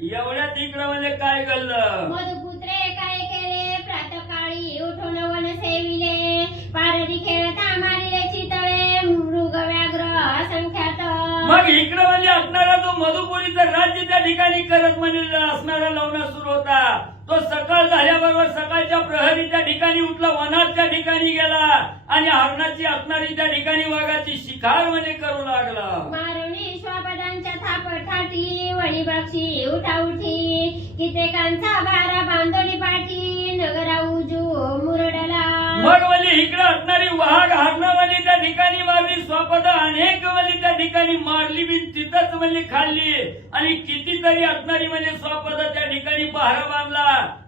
एवढ्या तिकडं म्हणजे काय घडलं. मधुपुत्रे काय केले प्रातकाळी उठून वन सेविले पारडी खेळता मारिले चितळे मृग व्याघ्र असंख्यात. मग इकडं म्हणजे असणारा जो मधुपुरीचं राज्य त्या ठिकाणी करत म्हणजे असणारा लवणासूर होता. तो सकाळ झाल्याबरोबर सकाळच्या प्रहरी त्या ठिकाणी उठला, वनात त्या ठिकाणी गेला आणि हरणाची असणारी त्या ठिकाणी वाघाची शिकार म्हणजे करू लागला. मारुनी श्वापदांच्या थापठाठी वळी बक्षी उठाउठी कित्येकांचा बारा बांधोली पाठी नगरा उजू मुरडला. मग म्हणजे इकडे असणारी वाघ हरणवाली त्या ठिकाणी मारली, स्वपद अनेक म्हणजे त्या ठिकाणी मारली बी तिथंच म्हणजे खाल्ली आणि कितीतरी असणारी म्हणजे स्वपद त्या ठिकाणी पहारा बांधला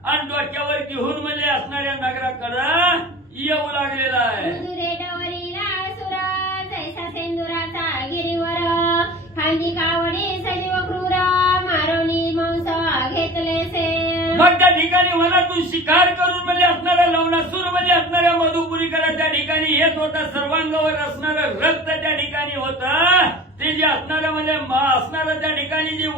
आणि डोक्यावर घेऊन म्हणजे असणाऱ्या नगराकडं येऊ लागलेला आहे. मधुरे डवरीला सुरा जैसा सेंदुराचा गिरीवर खांदी कावडी सजीव क्रूर मारोनी मांस घेतले से. मग त्या ठिकाणी वनातून शिकार करून म्हणजे असणाऱ्या लवणासूर म्हणजे असणाऱ्या मधुपुरीकडे त्या ठिकाणी येत होता. सर्वांगावर असणारं रक्त त्या ठिकाणी होतं. ते जे असणारं म्हणजे असणारं त्या ठिकाणी जे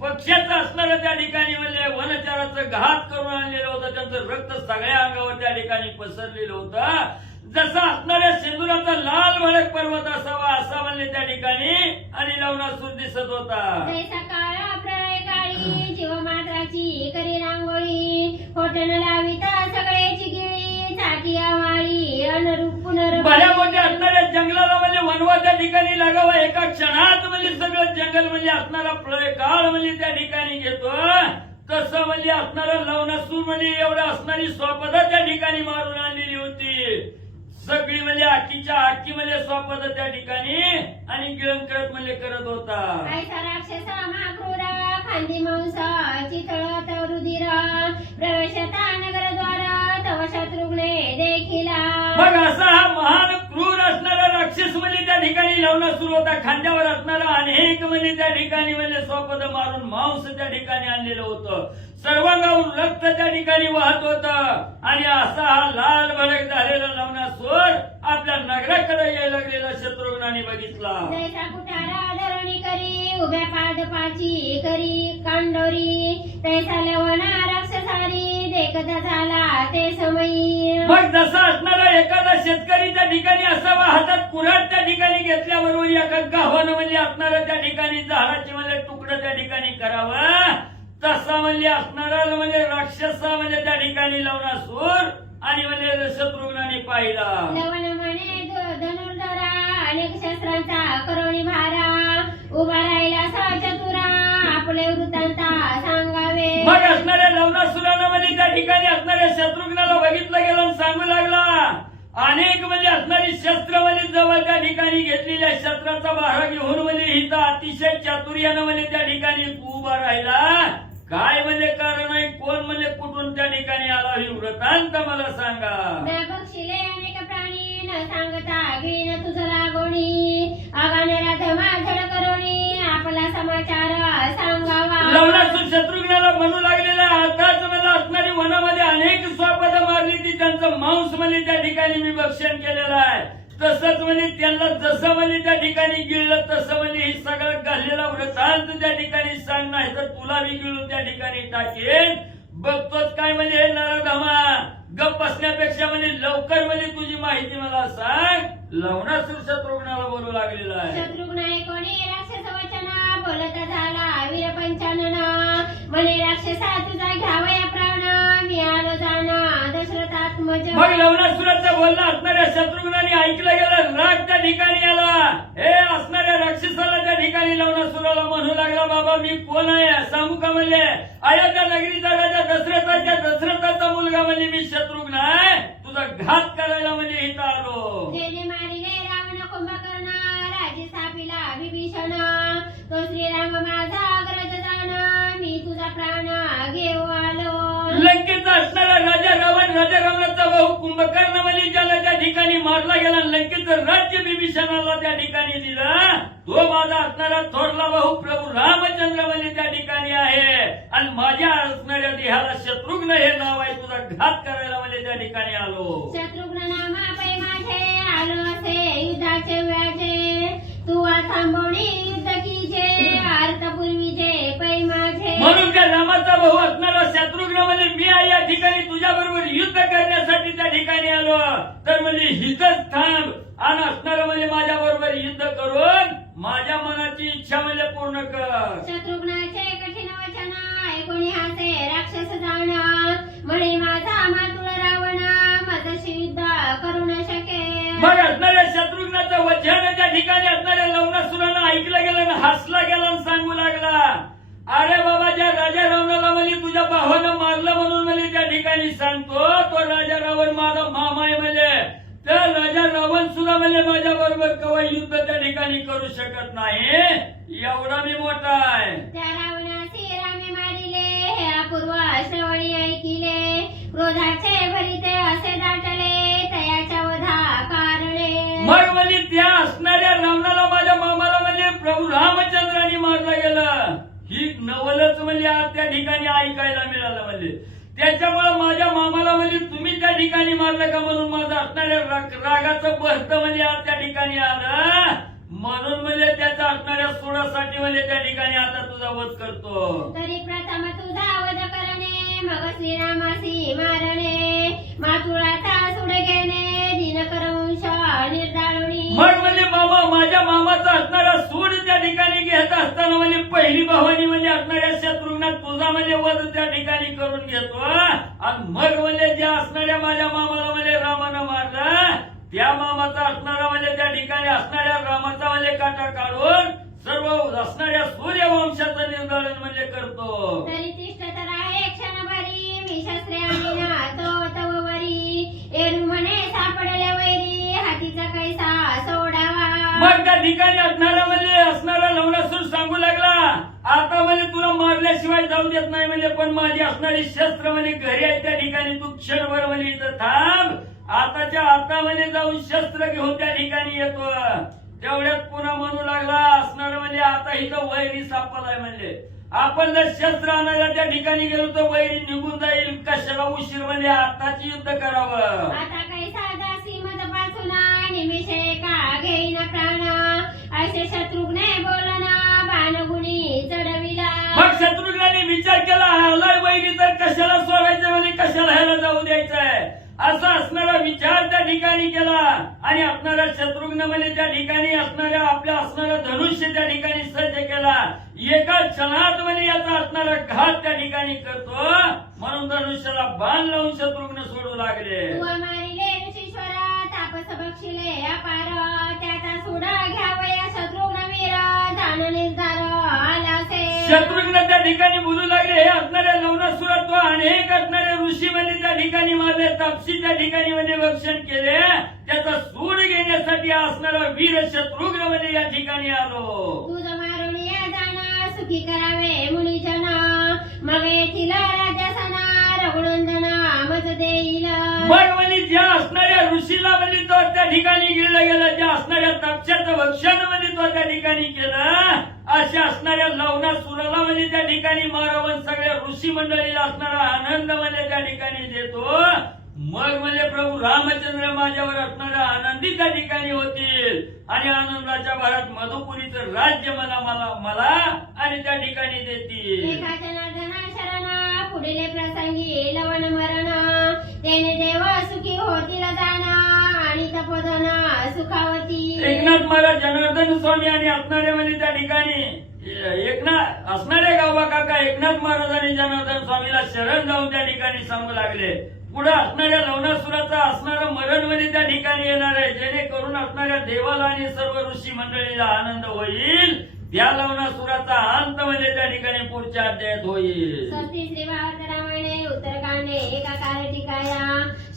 पक्ष्याचं असणारं त्या ठिकाणी म्हणजे वनचाराचं घात करून आणलेलं होतं. त्यांचं रक्त सगळ्या अंगावर त्या ठिकाणी पसरलेलं होतं. जसा असणाऱ्या सिंदुराचा लाल भडक पर्वत असावा असा म्हणजे त्या ठिकाणी आणि लवणासूर दिसत होता. जैसा काळा प्रळय काळी जीव मात्राची करी रांगोळी होटन लाविता सगळ्याची गिळी चाटी आवाळी अनुरूप पुनरूप. भल्या मोठ्या असणाऱ्या जंगलाला म्हणजे वनवा त्या ठिकाणी लागावा. एका क्षणात म्हणजे सगळं जंगल म्हणजे असणारा प्रळय काळ म्हणजे त्या ठिकाणी घेतो. तसं म्हणजे असणारं लवणासूर म्हणजे एवढं असणारी स्वपद त्या ठिकाणी मारून आणलेली होती. सगळी म्हणजे आखीच्या आखी म्हणजे स्वपद त्या ठिकाणी आणि गिळंकरत म्हणजे करत होता. ऐसा राक्षसा माक्रूर खांदी मांस चितळत रुधिर प्रवेशता नगरद्वार तव शत्रुघ्ने देखिला. मग असा हा महान क्रूर असणारा राक्षस म्हणजे त्या ठिकाणी लवणासूर होता. खांद्यावर असणारा अनेक म्हणजे त्या ठिकाणी म्हणजे स्वपद मारून मांस त्या ठिकाणी आणलेलं होतं. सर्वांगावरून रक्त त्या ठिकाणी वाहत होत आणि असा हा लाल भडक झालेला लवणासूर आपल्या नगराकडे यायला लागलेला शत्रुघ्नाने बघितला. जैसा कुठारा धरणी करी उभ्या पादपाची करी कांडोरी तैसा लवणा राक्षसारी देखता झाला ते समयी. मग जसा असणारा एखादा शेतकरी त्या ठिकाणी असावा, हातात कुऱ्हाड त्या ठिकाणी घेतल्याबरोबर एका गावानं म्हणजे असणारा त्या ठिकाणी झाडाचे म्हणजे तुकडं त्या ठिकाणी करावं, तसा म्हणजे असणारा म्हणजे राक्षसा म्हणजे त्या ठिकाणी लवणासूर आणि म्हणजे शत्रुघ्नाने पाहिला. लवण म्हणे धनुर्धरा अनेक शस्त्रांचा करोनी भारा उभा राहिला चतुरा आपले वृत्तांता सांगावे. मग असणाऱ्या लवणासुरानं म्हणजे त्या ठिकाणी असणाऱ्या शत्रुघ्नाला बघितलं गेलं आणि सांगू लागला. अनेक म्हणजे असणारी शस्त्र म्हणजे जवळ त्या ठिकाणी घेतलेल्या शस्त्राचा भारा घेऊन म्हणजे हिचा अतिशय चातुर्यानं म्हणजे त्या ठिकाणी उभा राहिला. काय म्हणजे कारण आहे, कोण म्हणजे कुठून त्या ठिकाणी आला, ही वृत्तांत मला सांगा. बक्षिले अनेक प्राणी न सांगता घेईन तुझ लागोणी आगानेला धमाधड करोनी आपला समाचार सांगावा. लवणासूर शत्रुघ्नाला म्हणू लागलेला, आताच मला असणारी वनामध्ये अनेक स्वपद मारली ती, त्यांचं मांस म्हणजे त्या ठिकाणी मी भक्षण केलेलं आहे. तसंच म्हणजे त्यांना जसं म्हणजे त्या ठिकाणी गिळलं तसं म्हणजे हे सगळं घाललेला वृत्तांत त्या ठिकाणी सांग, नाही तर तुला मी गिळून त्या ठिकाणी टाकेन. बघतोच काय म्हणजे हे नरधमा, गप बसण्यापेक्षा म्हणजे लवकर म्हणजे तुझी माहिती मला सांग. लवणासूर शत्रुघ्नाला बोलू लागलेला आहे. शत्रुघ्न कोणी राक्षस वचना बोलत झाला वीर पंचानना म्हणे राक्षसा तुझा घ्यावया प्राण मी आलो जाना दशरथात्मज. मग लवणासुराचं बोलणं असणाऱ्या शत्रुघ्नाने ऐकलं गेलं, राग त्या ठिकाणी आला. हे असणाऱ्या राक्षसाला त्या ठिकाणी लवणासुराला म्हणू लागला, बाबा मी कोण आहे सांगू का म्हणले. अयोध्या नगरीचा राजा दशरथाचा मुलगा म्हणजे मी शत्रुघ्न आहे, तुझा घात करायला म्हणजे इथं आलो. जेने मारिले रावण कुंभकर्ण राजे स्थापिला विभीषण तो श्रीराम माझा अग्रज जाण मी तुझा प्राण घेऊ आलो. लंकेचा असणारा राजा रावणाचा भाऊ कुंभकर्ण म्हणजे ज्याला त्या ठिकाणी मारला गेला, लंकेचं राज्य विभीषणाला त्या ठिकाणी दिलं, तो माझा असणारा थोरला भाऊ प्रभू रामचंद्र म्हणजे त्या ठिकाणी आहे आणि माझ्या असणाऱ्या देहाला शत्रुघ्न हे नाव आहे, तुझा घात करायला म्हणजे त्या ठिकाणी आलो. शत्रुघ्न नामा पै माझे आलो असे युद्धाचे व्याजे तू थांबवणी युद्ध कीजे अर्थपूर्वीचे पै माझे. म्हणून त्या रामाचा भाऊ असणारा शत्रुघ्न म्हणजे मी आहे या ठिकाणी तुझ्या बरोबर युद्ध करण्यासाठी त्या ठिकाणी आलो, तर म्हणजे हितच थांब आणि असणारं म्हणजे माझ्या बरोबर युद्ध करून माझ्या मनाची इच्छा म्हणजे पूर्ण कर. शत्रुघ्नाचे कठीण वचन कोणी हासे राक्षस जाण म्हणे माझा मातुळ रावण माझ्याशी युद्ध करू न शके मग असणाऱ्या शत्रुघ्नाचं वचन त्या ठिकाणी असणाऱ्या लवणासुरानं ऐकलं गेलं आणि हसला गेला आणि सांगू लागला, अरे बाबा ज्या राजा रावणाला म्हणजे तुझ्या भावानं मारलं म्हणून म्हणजे त्या ठिकाणी सांगतो, तो राजा रावण माझा मामा आहे म्हणजे तर राजा रावण सुद्धा म्हणजे माझ्या बरोबर कवा युद्ध त्या ठिकाणी करू शकत नाही, एवढा मी मोठा आहे. त्या रावणासी रामे मारिले हे अपूर्व श्रवणी ऐकिले क्रोधाचे भरिते असे दाटले तयाच्या वधा कारणे मग म्हणजे त्या असणाऱ्या रावणाला माझ्या मामाला म्हणजे प्रभू रामचंद्रांनी मारलं गेलं, ही नवलच म्हणजे आज त्या ठिकाणी ऐकायला मिळालं. म्हणजे त्याच्यामुळे माझ्या मामाला म्हणजे तुम्ही त्या ठिकाणी मारलं का म्हणून माझं असणाऱ्या रागाचं बहत म्हणजे आज त्या ठिकाणी आलं, म्हणून म्हणजे त्याचा असणाऱ्या सोडासाठी म्हणजे त्या ठिकाणी आता तुझा वध करतो. तरी प्रथम तुझा वध करणे मग श्रीरामासी मारणे मातुळाचा सुड घेणे दिनकरवंश निर्दाळुणी मग म्हणजे मामा माझ्या मामाचा असणारा सूड त्या ठिकाणी घेत असताना म्हणजे पहिली भावानी म्हणजे असणाऱ्या शत्रुघ्नात तुझा म्हणजे वध त्या ठिकाणी करून घेतो आणि मग म्हणजे ज्या असणाऱ्या माझ्या मामाला म्हणजे रामानं मारलं त्या मामाचा असणारा म्हणजे त्या ठिकाणी असणाऱ्या रामाचा म्हणजे काटा काढून सर्व असणाऱ्या सूर्यवंशाचं निर्धारण म्हणजे करतो. तरी तिष्ठ तर आहे क्षणभरी मी शस्त्रे आणीना तो तववरी एडू म्हणे सापडले वैरी हातीचा कैसा सोडावा मग त्या ठिकाणी असणारा म्हणजे असणारा लवणासूर सांगू लागला, आता म्हणजे तुला मारल्याशिवाय जाऊ देत नाही म्हणजे पण माझी असणारी शस्त्र म्हणजे घरी आहे त्या ठिकाणी तू क्षणभर म्हणजे इथं थांब, आताच्या आता म्हणजे जाऊन शस्त्र घेऊन त्या ठिकाणी येतो. तेवढ्यात पुन्हा म्हणू लागला असणार म्हणजे आता इथं वैरी सापलाय म्हणजे आपण जर शस्त्र आणायला त्या ठिकाणी गेलो तर वैरी निघून जाईल, कशाला उशीर म्हणजे आताच युद्ध करावं. आता कैसा दासी मद पाचुना निमिषे का घेईन प्राण असे शत्रुघ्ने बोलना बाणगुणी चढविला मग शत्रुघ्नाने विचार केला, आलाय वैरी तर कशाला सोडायचं म्हणजे कशाला ह्याला जाऊ द्यायचंय असा असणारा विचार त्या ठिकाणी केला आणि असणारा शत्रुघ्न म्हणजे त्या ठिकाणी असणाऱ्या आपल्या असणारा धनुष्य त्या ठिकाणी सज्ज केला. एका क्षणात म्हणजे याचा असणारा घात त्या ठिकाणी करतो म्हणून धनुष्याला बाण लावून शत्रुघ्न सोडू लागले. तुवा मारिले ऋषीश्वरा तापस बक्षिले अपार त्याचा सोडा घ्यावया शत्रुघ्न वीर दान निर्धार आलासे शत्रुघ्न त्या ठिकाणी बोलू लागले, हे असणाऱ्या लवणासुरात अनेक असणारे ऋषी म्हणजे त्या ठिकाणी माझे तापसी त्या ठिकाणी म्हणजे भक्षण केले, त्याचा सूड घेण्यासाठी असणारा वीर शत्रुघ्न म्हणजे या ठिकाणी आलो. तुझ मारून या जाना सुखी करावे मुनिजन मग येथील राजासना रघुनंदना मज देईल मग म्हणजे ज्या असणाऱ्या ऋषीला म्हणजे तो त्या ठिकाणी गिळलं गेलं, ज्या असणाऱ्या तपशाचं भक्षण म्हणजे तो त्या ठिकाणी केलं, अशा असणाऱ्या लवणासुराला म्हणजे त्या ठिकाणी मारावं सगळ्या ऋषी मंडळीला असणारा आनंद म्हणजे त्या ठिकाणी देतो. मग म्हणजे प्रभू रामचंद्र माझ्यावर असणारा आनंदी त्या ठिकाणी होतील आणि आनंदाच्या भरात मधुपुरीचं राज्य मला आणि त्या ठिकाणी देतील. एका जनार्दना शरणा पुढील प्रसंगी लवण मरण त्याने देव सुखी होतील जाना आणि तपोधना सुखावती. एकनाथ महाराज जनार्दन स्वामी आणि असणारे म्हणजे त्या ठिकाणी एकनाथ असणारे गावबा काका एकनाथ महाराजांनी जनार्दन स्वामीला शरण जाऊन त्या ठिकाणी सांगू लागले, पुढे असणाऱ्या लवणासुराचा असणारं मरण म्हणजे त्या ठिकाणी येणार आहे, जेणेकरून असणाऱ्या देवाला आणि सर्व ऋषी मंडळीला आनंद होईल. त्या लवणासुराचा अंत म्हणजे त्या ठिकाणी पुढच्या अध्यायात होईल. स्वस्ति श्री भारत रामायणे उत्तरकांडे एकाकार टीकाया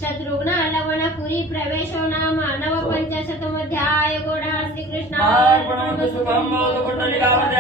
शत्रुघ्न लवणपुरी प्रवेशो नाम नव पंचशतमोध्याय गोडा श्रीकृष्ण अर्पणमस्तु शुभम भवतु कुंडलिकावती